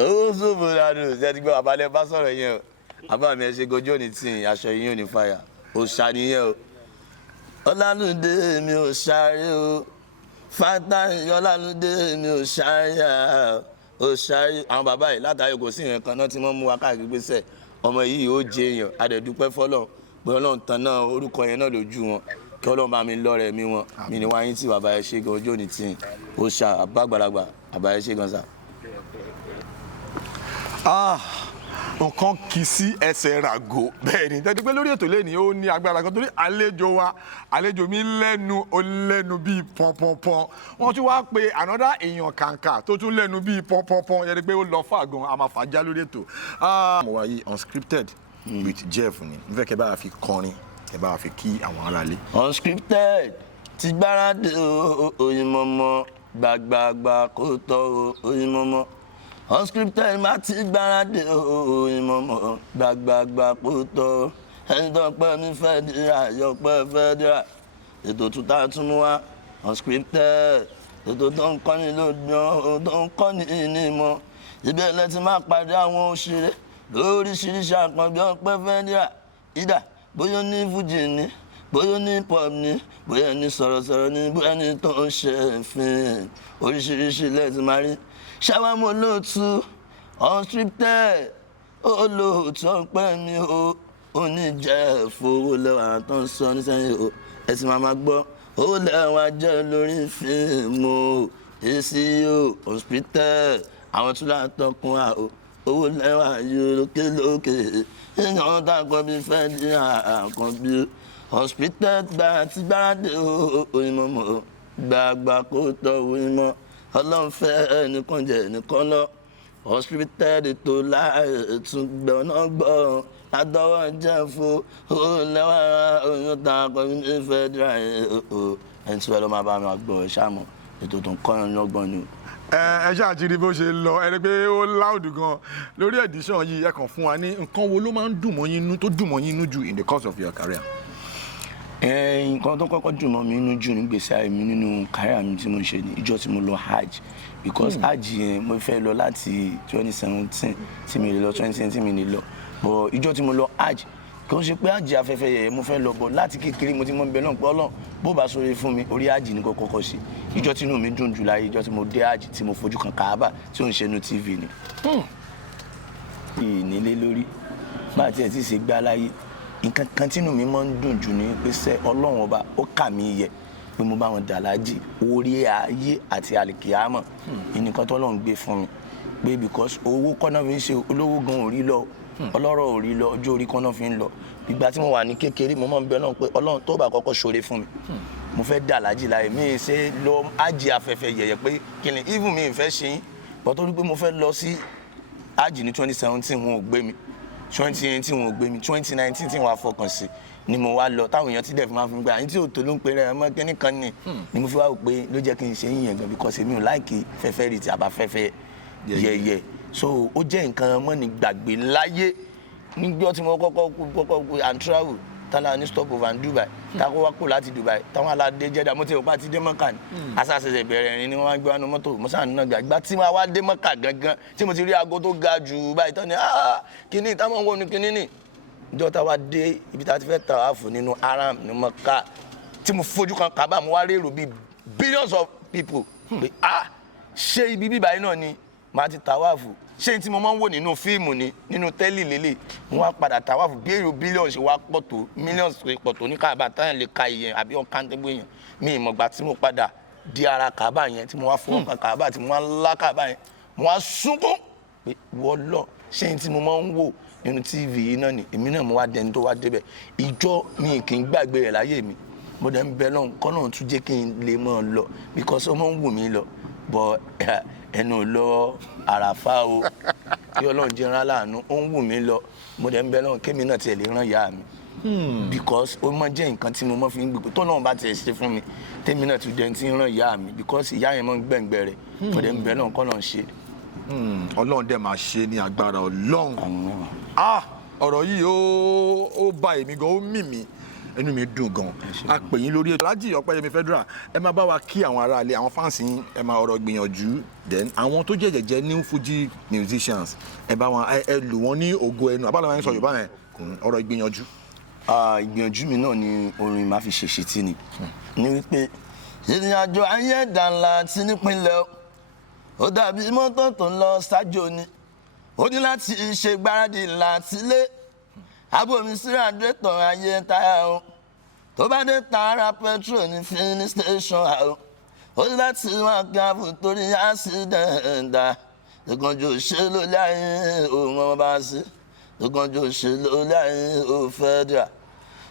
ó ṣòfò dànù ṣe ti gbọ́ bàbá lẹ bá sọ̀rọ̀ yẹn o bàbá mi ẹ ṣe gojú òní tì aṣọ yín ò ní fàyà Òòṣà nìyẹn o Ọlálùdé mi ò ṣàárẹ̀ o Fátáì Ọlálùdé mi ò ṣàárẹ̀ o ṣàárẹ̀ àwọn bàbá yìí látàrí kò sí ìyẹn kan náà tí wọ́n mú wa káàkiri gbèsè ọmọ yìí ó jẹ èèyàn adẹ̀dúpẹ́ fọlọ́ pé Ọlọ́run tan náà orúkọ yẹn náà lójú wọn kí Ọlọ́run bá mi lọ́rẹ̀ mi wọn mi ni wáyé tí bàbá ẹ ṣe gan ojú òní tí ó ṣá àbá àgbàlagbà bàbá ẹ ṣe gan sá. nǹkan kì í sí ẹsẹ̀ ràgò bẹ́ẹ̀ ni tẹ́tí pé lórí ètò lẹ́ni ó ní agbára kan torí àlejò mi lẹ́nu bíi pọ́npọ́npọ́n wọ́n tún wá pe another èèyàn kàǹkà tó tún lẹ́nu bíi pọ́npọ́npọ́n yẹn ni pé ó lọ fà gan a máa fà já lórí ètò. mo wà yí unscripted with Jeff ni n fẹ́ kẹ́ bá wa fi kọrin kẹ́ bá wa fi kí àwọn aráalé. unscripted ti gbáradì Oyinmomo gbàgbàgbà kó tọ́ Oyinmomo unscripted má ti gbáradì Oyinmomo gbàgbàgbà kó tọ́ ẹni tó pẹ́ mi fẹ́ dira yọpẹ́ fẹ́ dira ètò tuntun tún mú wá unscripted ètò tó ń kọ́ni lójó tó ń kọ́ni ìnímọ̀ ibẹ̀ lẹ ti máa pàdé àwọn òṣèré lóríṣiríṣi àkànbí ọpẹ́ fẹ́ dira ìdá bóyá ní fújì ni bóyá ní pop ni bóyá ní sọ̀rọ̀sọ̀rọ̀ ni bóyá ní tó ń ṣe fíìmù oríṣiríṣi lẹ́ẹ̀tì máa rí ṣàwámọ́ olóòtú unscripted olóòtú ọpẹ́ mi o oníjẹ́ fowó lẹ́wà tó ń sọ nísẹ́yìn o ẹ̀sìn máa gbọ́ ó lẹ́wà jẹ́ lórí fíìmù èsì o unscripted àwọn tún látọkùn àwọ̀ owó lẹ́wà yóò lókè èèyàn dàgbọ́ bí fẹ́ di àkànbí unscripted gbà tí gbáradì Oyinmomo gbàgbà kó tọ́ Oyinmomo Ọlọ́run fẹ́ ẹnìkan jẹ ẹnìkan lọ unscripted ètò láì tún gbọ̀nà gbọ́ adọ́wọ́ jẹ́ fún owó lẹ́wà oyún dàgbọ́ bí fẹ́ di ẹni tí wọ́n lọ́ máa bá mi gbọ́ ẹ ṣáàmù ètò tó ń kọ́yàn lọ́gbọ́n ni. ẹ ṣáà ti rí bó ṣe lọ ẹ rí pé ó láòdù gan lórí edition yìí ẹ kàn fún wa ní nǹkan wo ló máa ń dùn mọ́ yín nú tó dùn mọ́ yín nú jù in the course of your career. nǹkan tó kọ́kọ́ dùn mọ́ mi nínú jù nígbèsè ayé mi nínú career mi tí mo ṣe ní ìjọ tí mo lọ hajj because hajj yẹn mo fẹ́ lọ láti 2017 tí mi lè lọ 2017 tí mi lè lọ but ìjọ tí mo lọ hajj kò ń ṣe pé hajj afẹ́fẹ́ yẹn mo fẹ́ lọ bọ̀ láti kékeré mo ti mọ̀ bẹ́ẹ̀ náà pé Ọlọ́run bó bá sọ̀rọ̀ fún mi orí hajj ni kò kọ́kọ́ sí ìjọ tí inú mi dùn jù láyé ìjọ tí mo dé hajj tí mo fojú kan Kaaba tí ò ń ṣe nu TV ni. ìnílé lórí bá a tiẹ̀ ti ṣe gbá láyé nǹkan kan tínú mi máa ń dùn jù ní pé sẹ́ Ọlọ́run ọba ó kà mí yẹ pé mo bá wọn dà lájì orí ayé àti àlìkìyámọ̀ ìnìkan tó Ọlọ́run gbé fún mi pé because owó kọ́nà fi ń ṣe olówó gan ò rí lọ ọlọ́rọ̀ ò rí lọ ọjọ́ orí kọ́nà fi ń lọ ìgbà tí mo wà ní kékeré mo máa ń bẹ náà pé Ọlọ́run tó bá kọ́kọ́ ṣoore fún mi mo fẹ́ dà lájì láyé mi ṣe lọ ájì afẹ́fẹ́ yẹ̀yẹ̀ pé kí ni even mi fẹ́ ṣe yín bọ́ torí pé mo fẹ́ lọ sí ájì ní 2017 wọn ò gbé mi 2018 wọn ò gbé mi 2019 tí wọn á fọkàn sí ni mo wá lọ táwọn èèyàn ti dẹ̀ fi máa fi gbé àyín tí ò tó ló ń pe rẹ̀ ọmọ kẹ́ni kan ni mo fi wá wò pé ló jẹ́ kí n ṣe yíyan gan because èmi ò láìkì fẹ́fẹ́ rí ti àbáfẹ́fẹ́ yẹ̀yẹ̀ so ó jẹ́ nǹkan mọ́ni gbàgbé láyé níjọ́ tí mo kọ́kọ́ and travel tala ní stop over ní Dubai tako wá kó láti Dubai táwọn aládé jẹ́dá mo ti rò pé àti dé Mọ́kà ni asásẹsẹ bẹ̀rẹ̀ ẹ̀rín ni wọ́n wá gbé wánú mọ́tò mo sáà nínú gbàgbá tí wọ́n wá dé Mọ́kà gangan tí mo ti rí aago tó ga jù báyìí tán ni kíní táwọn wọ́n ní kíní ni ìjọ tá a wá dé ibi tá a ti fẹ́ tàwáàfù nínú Haram ní Mọ́kà tí mo fojú kan Kaaba mo wá rí èrò bíi billions of people pé ṣé ibi bíbáyìí náà ni màá ti tàwáàfù ṣé tí mo máa ń wò nínú fíìmù ni nínú tẹ́lì lélẹ̀ mo wá padà tàwáàfù bí èrò bílíọ̀nù ṣe wá pọ̀ tó mílíọ̀nù ṣe pọ̀ tó ní Kaaba táyà lè ka ìyẹn àbí ọ̀kántẹ́gbé yẹn mi ìmọ̀gbà tí mo padà di ara Kaaba yẹn tí mo wá fọwọ́ kan Kaaba tí mo wá lá Kaaba yẹn mo wá sunkún pé wọ́n lọ ṣé tí mo máa ń wò nínú TV yìí náà ni èmi náà mo wá dẹni tó wá débẹ̀ ìjọ mi kì í gbàgbé rẹ̀ láyé mi mo dẹ̀ ń bẹ lọ́hùn kọ́nà tún jẹ́ kí n lè mọ́ ọ lọ because ó máa ń wù mí lọ bọ̀ ẹnu lọ àràfà o kí Ọlọ́run jẹ́ rán láàánú ó ń wù mí lọ mo dẹ̀ ń bẹ lọ́hùn kémi náà tiẹ̀ lè rán ìyá mi because ó máa jẹ́ nǹkan tí mo máa fi ń gbé tó náà bá tiẹ̀ ṣe fún mi tèmi náà tún jẹ́ ti ń rán ìyá mi because ìyá yẹn máa ń gbẹ̀ngbẹ̀ rẹ̀ mo dẹ̀ ń bẹ lọ́hùn kọ́nà ṣe. Ọlọ́run dẹ̀ máa ṣe ní agbára Ọlọ́run ọ̀rọ̀ yìí ó bá èmi gan ó mì mí ẹnu mi dùn gan a pè yín lórí ètò Alhaji Ọpẹ́yẹmí Federal ẹ máa bá wa kí àwọn aráalé àwọn fáǹsì yín ẹ máa ọ̀rọ̀ gbìyànjú then àwọn tó jẹ́jẹ̀jẹ́ new Fuji musicians ẹ bá wọn ẹ lù wọ́n ní ògo ẹnu àbálẹ̀ wọn sọ Yorùbá yẹn ọ̀rọ̀ ìgbìyànjú. ìgbìyànjú mi náà ni orin máa fi ṣèṣe tí ni wípé ìrìn àjò ayé dànlá tí nípínlẹ̀ ó dàbí mọ́tò tó ń lọ sájò ni ó ní láti ṣe gbáradì láti lé abomi síra dẹ́tọ̀ ayé táyà o tó bá dé tààrà petrol ní filling station àwọn ó láti wá gáàbù torí àṣìdẹ̀ǹdà lọ́gànjọ́ òṣèlú láyé òun ọmọ bá sí lọ́gànjọ́ òṣèlú láyé òun federal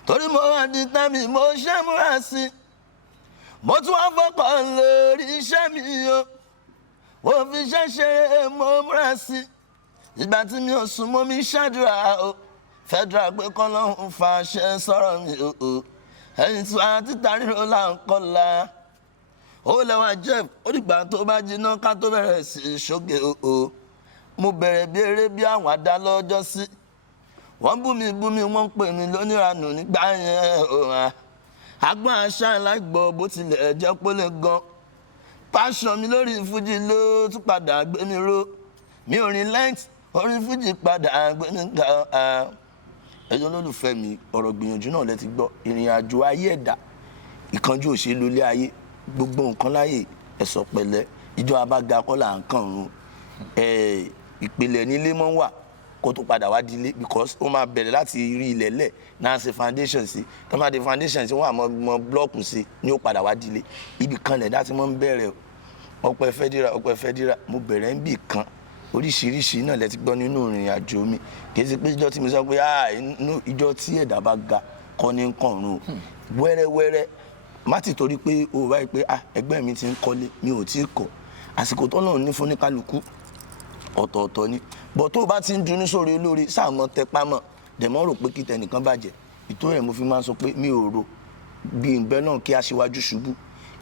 torí mo wá di tàmí mo ṣe múra sí mo tún wá fọkàn lórí iṣẹ́ mi o mo fi ṣẹ́ṣẹ́ mo múra sí ìgbà tí mi ò sùn mo mi ṣàdúrà o federal pé kọ́lọ́hún fàṣẹ sọ̀rọ̀ mi o ẹ̀yìn tí wàá títà ríro là ń kọ́la ó lẹ́wọ̀n Jeff ó dìgbà tó bá jiná ká tó bẹ̀rẹ̀ sí í ṣoge o mo bẹ̀rẹ̀ bí eré bí àwàdà lọ́jọ́ sí wọ́n bú mi wọ́n ń pè mí lóníranù nígbà yẹn o agbọ́n àṣà láìgbọ́ bó tilẹ̀ jẹ́ pólé gan passion mi lórí fújì ló tún padà gbé mi ró mi ò rìn lẹ́ǹtì orí fújì padà gbé mi ga ẹjọ́ lólùfẹ́ mi ọ̀rọ̀ gbìyànjú náà lẹ ti gbọ́ ìrìn àjò ayé ẹ̀dá ìkánjú òṣèlú ilé ayé gbogbo nǹkan láyè ẹ̀sọ̀ pẹ̀lẹ́ ìjọ abága kọ́là nǹkan ọ̀run ìpìlẹ̀ nílé mọ́ wà kó tó padà wá dilé because ó máa bẹ̀rẹ̀ láti rí ilẹ̀ lẹ̀ náà ṣe foundation sí tó máa di foundation sí wọ́n àmọ́ mọ blọ́ọ̀kù sí ni ó padà wá dilé ibì kan lẹ̀dá tí wọ́n ń bẹ̀rẹ̀ ọpẹ́ fẹ́dírà mo bẹ̀rẹ̀ ń bì kan oríṣiríṣi náà lẹ ti gbọ́ nínú ìrìn àjò mi kì í ṣe pé ìjọ tí mo sọ pé ìjọ tí ẹ̀dá bá ga kọ́ ní kọ̀ọ̀run wẹ́rẹ́wẹ́rẹ́ má ti torí pé o wáyé pé ẹgbẹ́ mi ti ń kọ́lé mi ò tí ì kọ́ àsìkò tó náà ní fún ní kálukú ọ̀tọ̀ọ̀tọ̀ ni bọ̀ tó o bá ti ń dunú sórí olórí sáàmọ́ tẹpá mọ́ dẹ̀mọ́ rò pé kí tẹnìkan bàjẹ́ ìtò ẹ̀ mo fi máa ń sọ pé mi ò rò bí ìgbẹ́ náà kí aṣíwájú ṣubú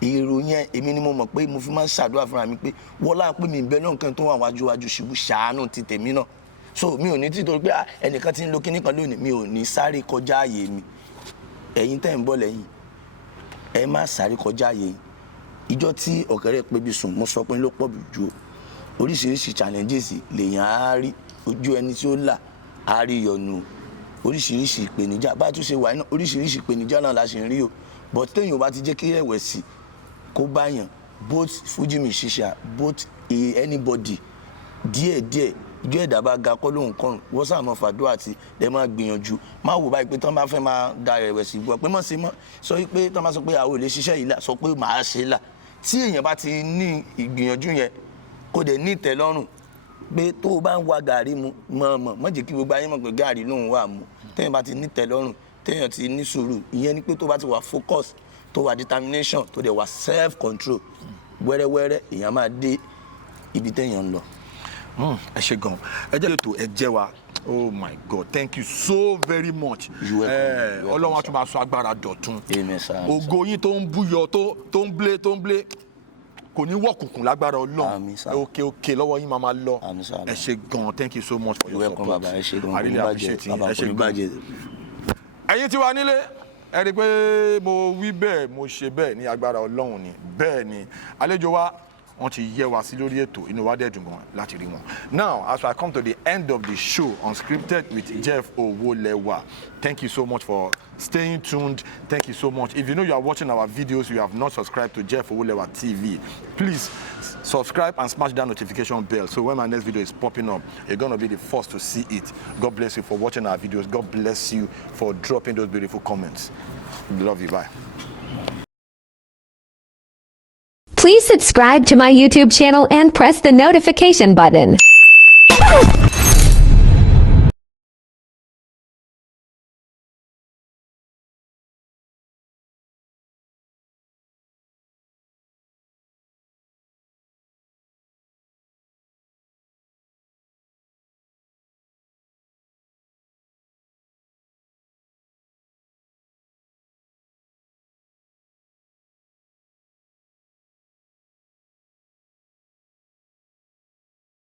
èrò yẹn èmi ni mo mọ̀ pé mo fi máa ń ṣàdúrà fúnra mi pé wọ́lá pé mi ìgbẹ́ náà kan tó wà wájú ṣubú ṣàánú ti tèmi náà so mi ò ní tí torí pé ẹnìkan ti ń lo kinní kan lónìí mi ò ní sáré kọjá ààyè mi ẹ̀yin tẹ́ ń bọ̀ lẹ́yìn ẹ má sáré kọjá ààyè yìí ìjọ tí ọ̀kẹ́rẹ́ pébi sùn mo sọ pé ló pọ̀ jù oríṣiríṣi challenges lèèyàn á rí ojú ẹni tí ó là á rí yọnu oríṣiríṣi ìpèníjà bá a tún ṣe wà náà oríṣiríṣi ìpèníjà náà la ṣe ń rí o but téèyàn bá ti jẹ́ kí ẹ̀wẹ̀sì kó báyàn both Fuji musician both anybody díẹ̀díẹ̀ ìjọ ẹ̀dá bá ga kọ́ lóhùn kọ́rùn wọ́n sàmọ́ fàdúrà àti ẹ máa gbìyànjú má wò báyìí pé tán bá fẹ́ máa da ẹ̀wẹ̀sì gbọ́ pé mọ̀ sí mọ́ sọ pé tán bá sọ pé àwọn ò lè ṣiṣẹ́ yìí là sọ pé màá ṣe là tí èèyàn bá ti ní ìgbìyànjú yẹn kó dẹ̀ ní ìtẹ́lọ́rùn pé tó o bá ń wa gàrí mu mọ̀ jẹ́ kí gbogbo ayé mọ̀ pé gàrí lòun wà mu téèyàn bá ti ní ìtẹ́lọ́rùn téèyàn ti ní sùúrù ìyẹn ni pé tó bá ti wà focus tó wà determination tó dẹ̀ wà self control wẹ́rẹ́wẹ́rẹ́ èèyàn máa dé ibi téèyàn ń lọ. ẹ ṣe gan ẹ jẹ́ ètò ẹ jẹ́ wa oh my god thank you so very much ọlọ́run á tún máa sọ agbára dọ̀tun ògo yín tó ń búyọ tó ń blé kò ní wọ̀kùnkùn lágbára ọlọ́run òkè lọ́wọ́ yín máa lọ ẹ ṣe gan thank you so much for your support I really appreciate you ẹ ṣe gan ẹ̀yin tí wà nílé ẹ rí i pé mo wí bẹ́ẹ̀ mo ṣe bẹ́ẹ̀ ní agbára ọlọ́run ni bẹ́ẹ̀ ni àlejò wa wọ́n ti yẹ wá sí lórí ètò inú wa dẹ̀ dùn gan láti rí wọn. Now as I come to the end of the show Unscripted with Jeff Owolewa, thank you so much for staying tuned. Thank you so much. If you know you are watching our videos, you have not subscribed to Jeff Owolewa TV, please subscribe and smash that notification bell so when my next video is popping up, you're going to be the first to see it. God bless you for watching our videos. God bless you for dropping those beautiful comments. Love you. Bye. Please subscribe to my YouTube channel and press the notification button.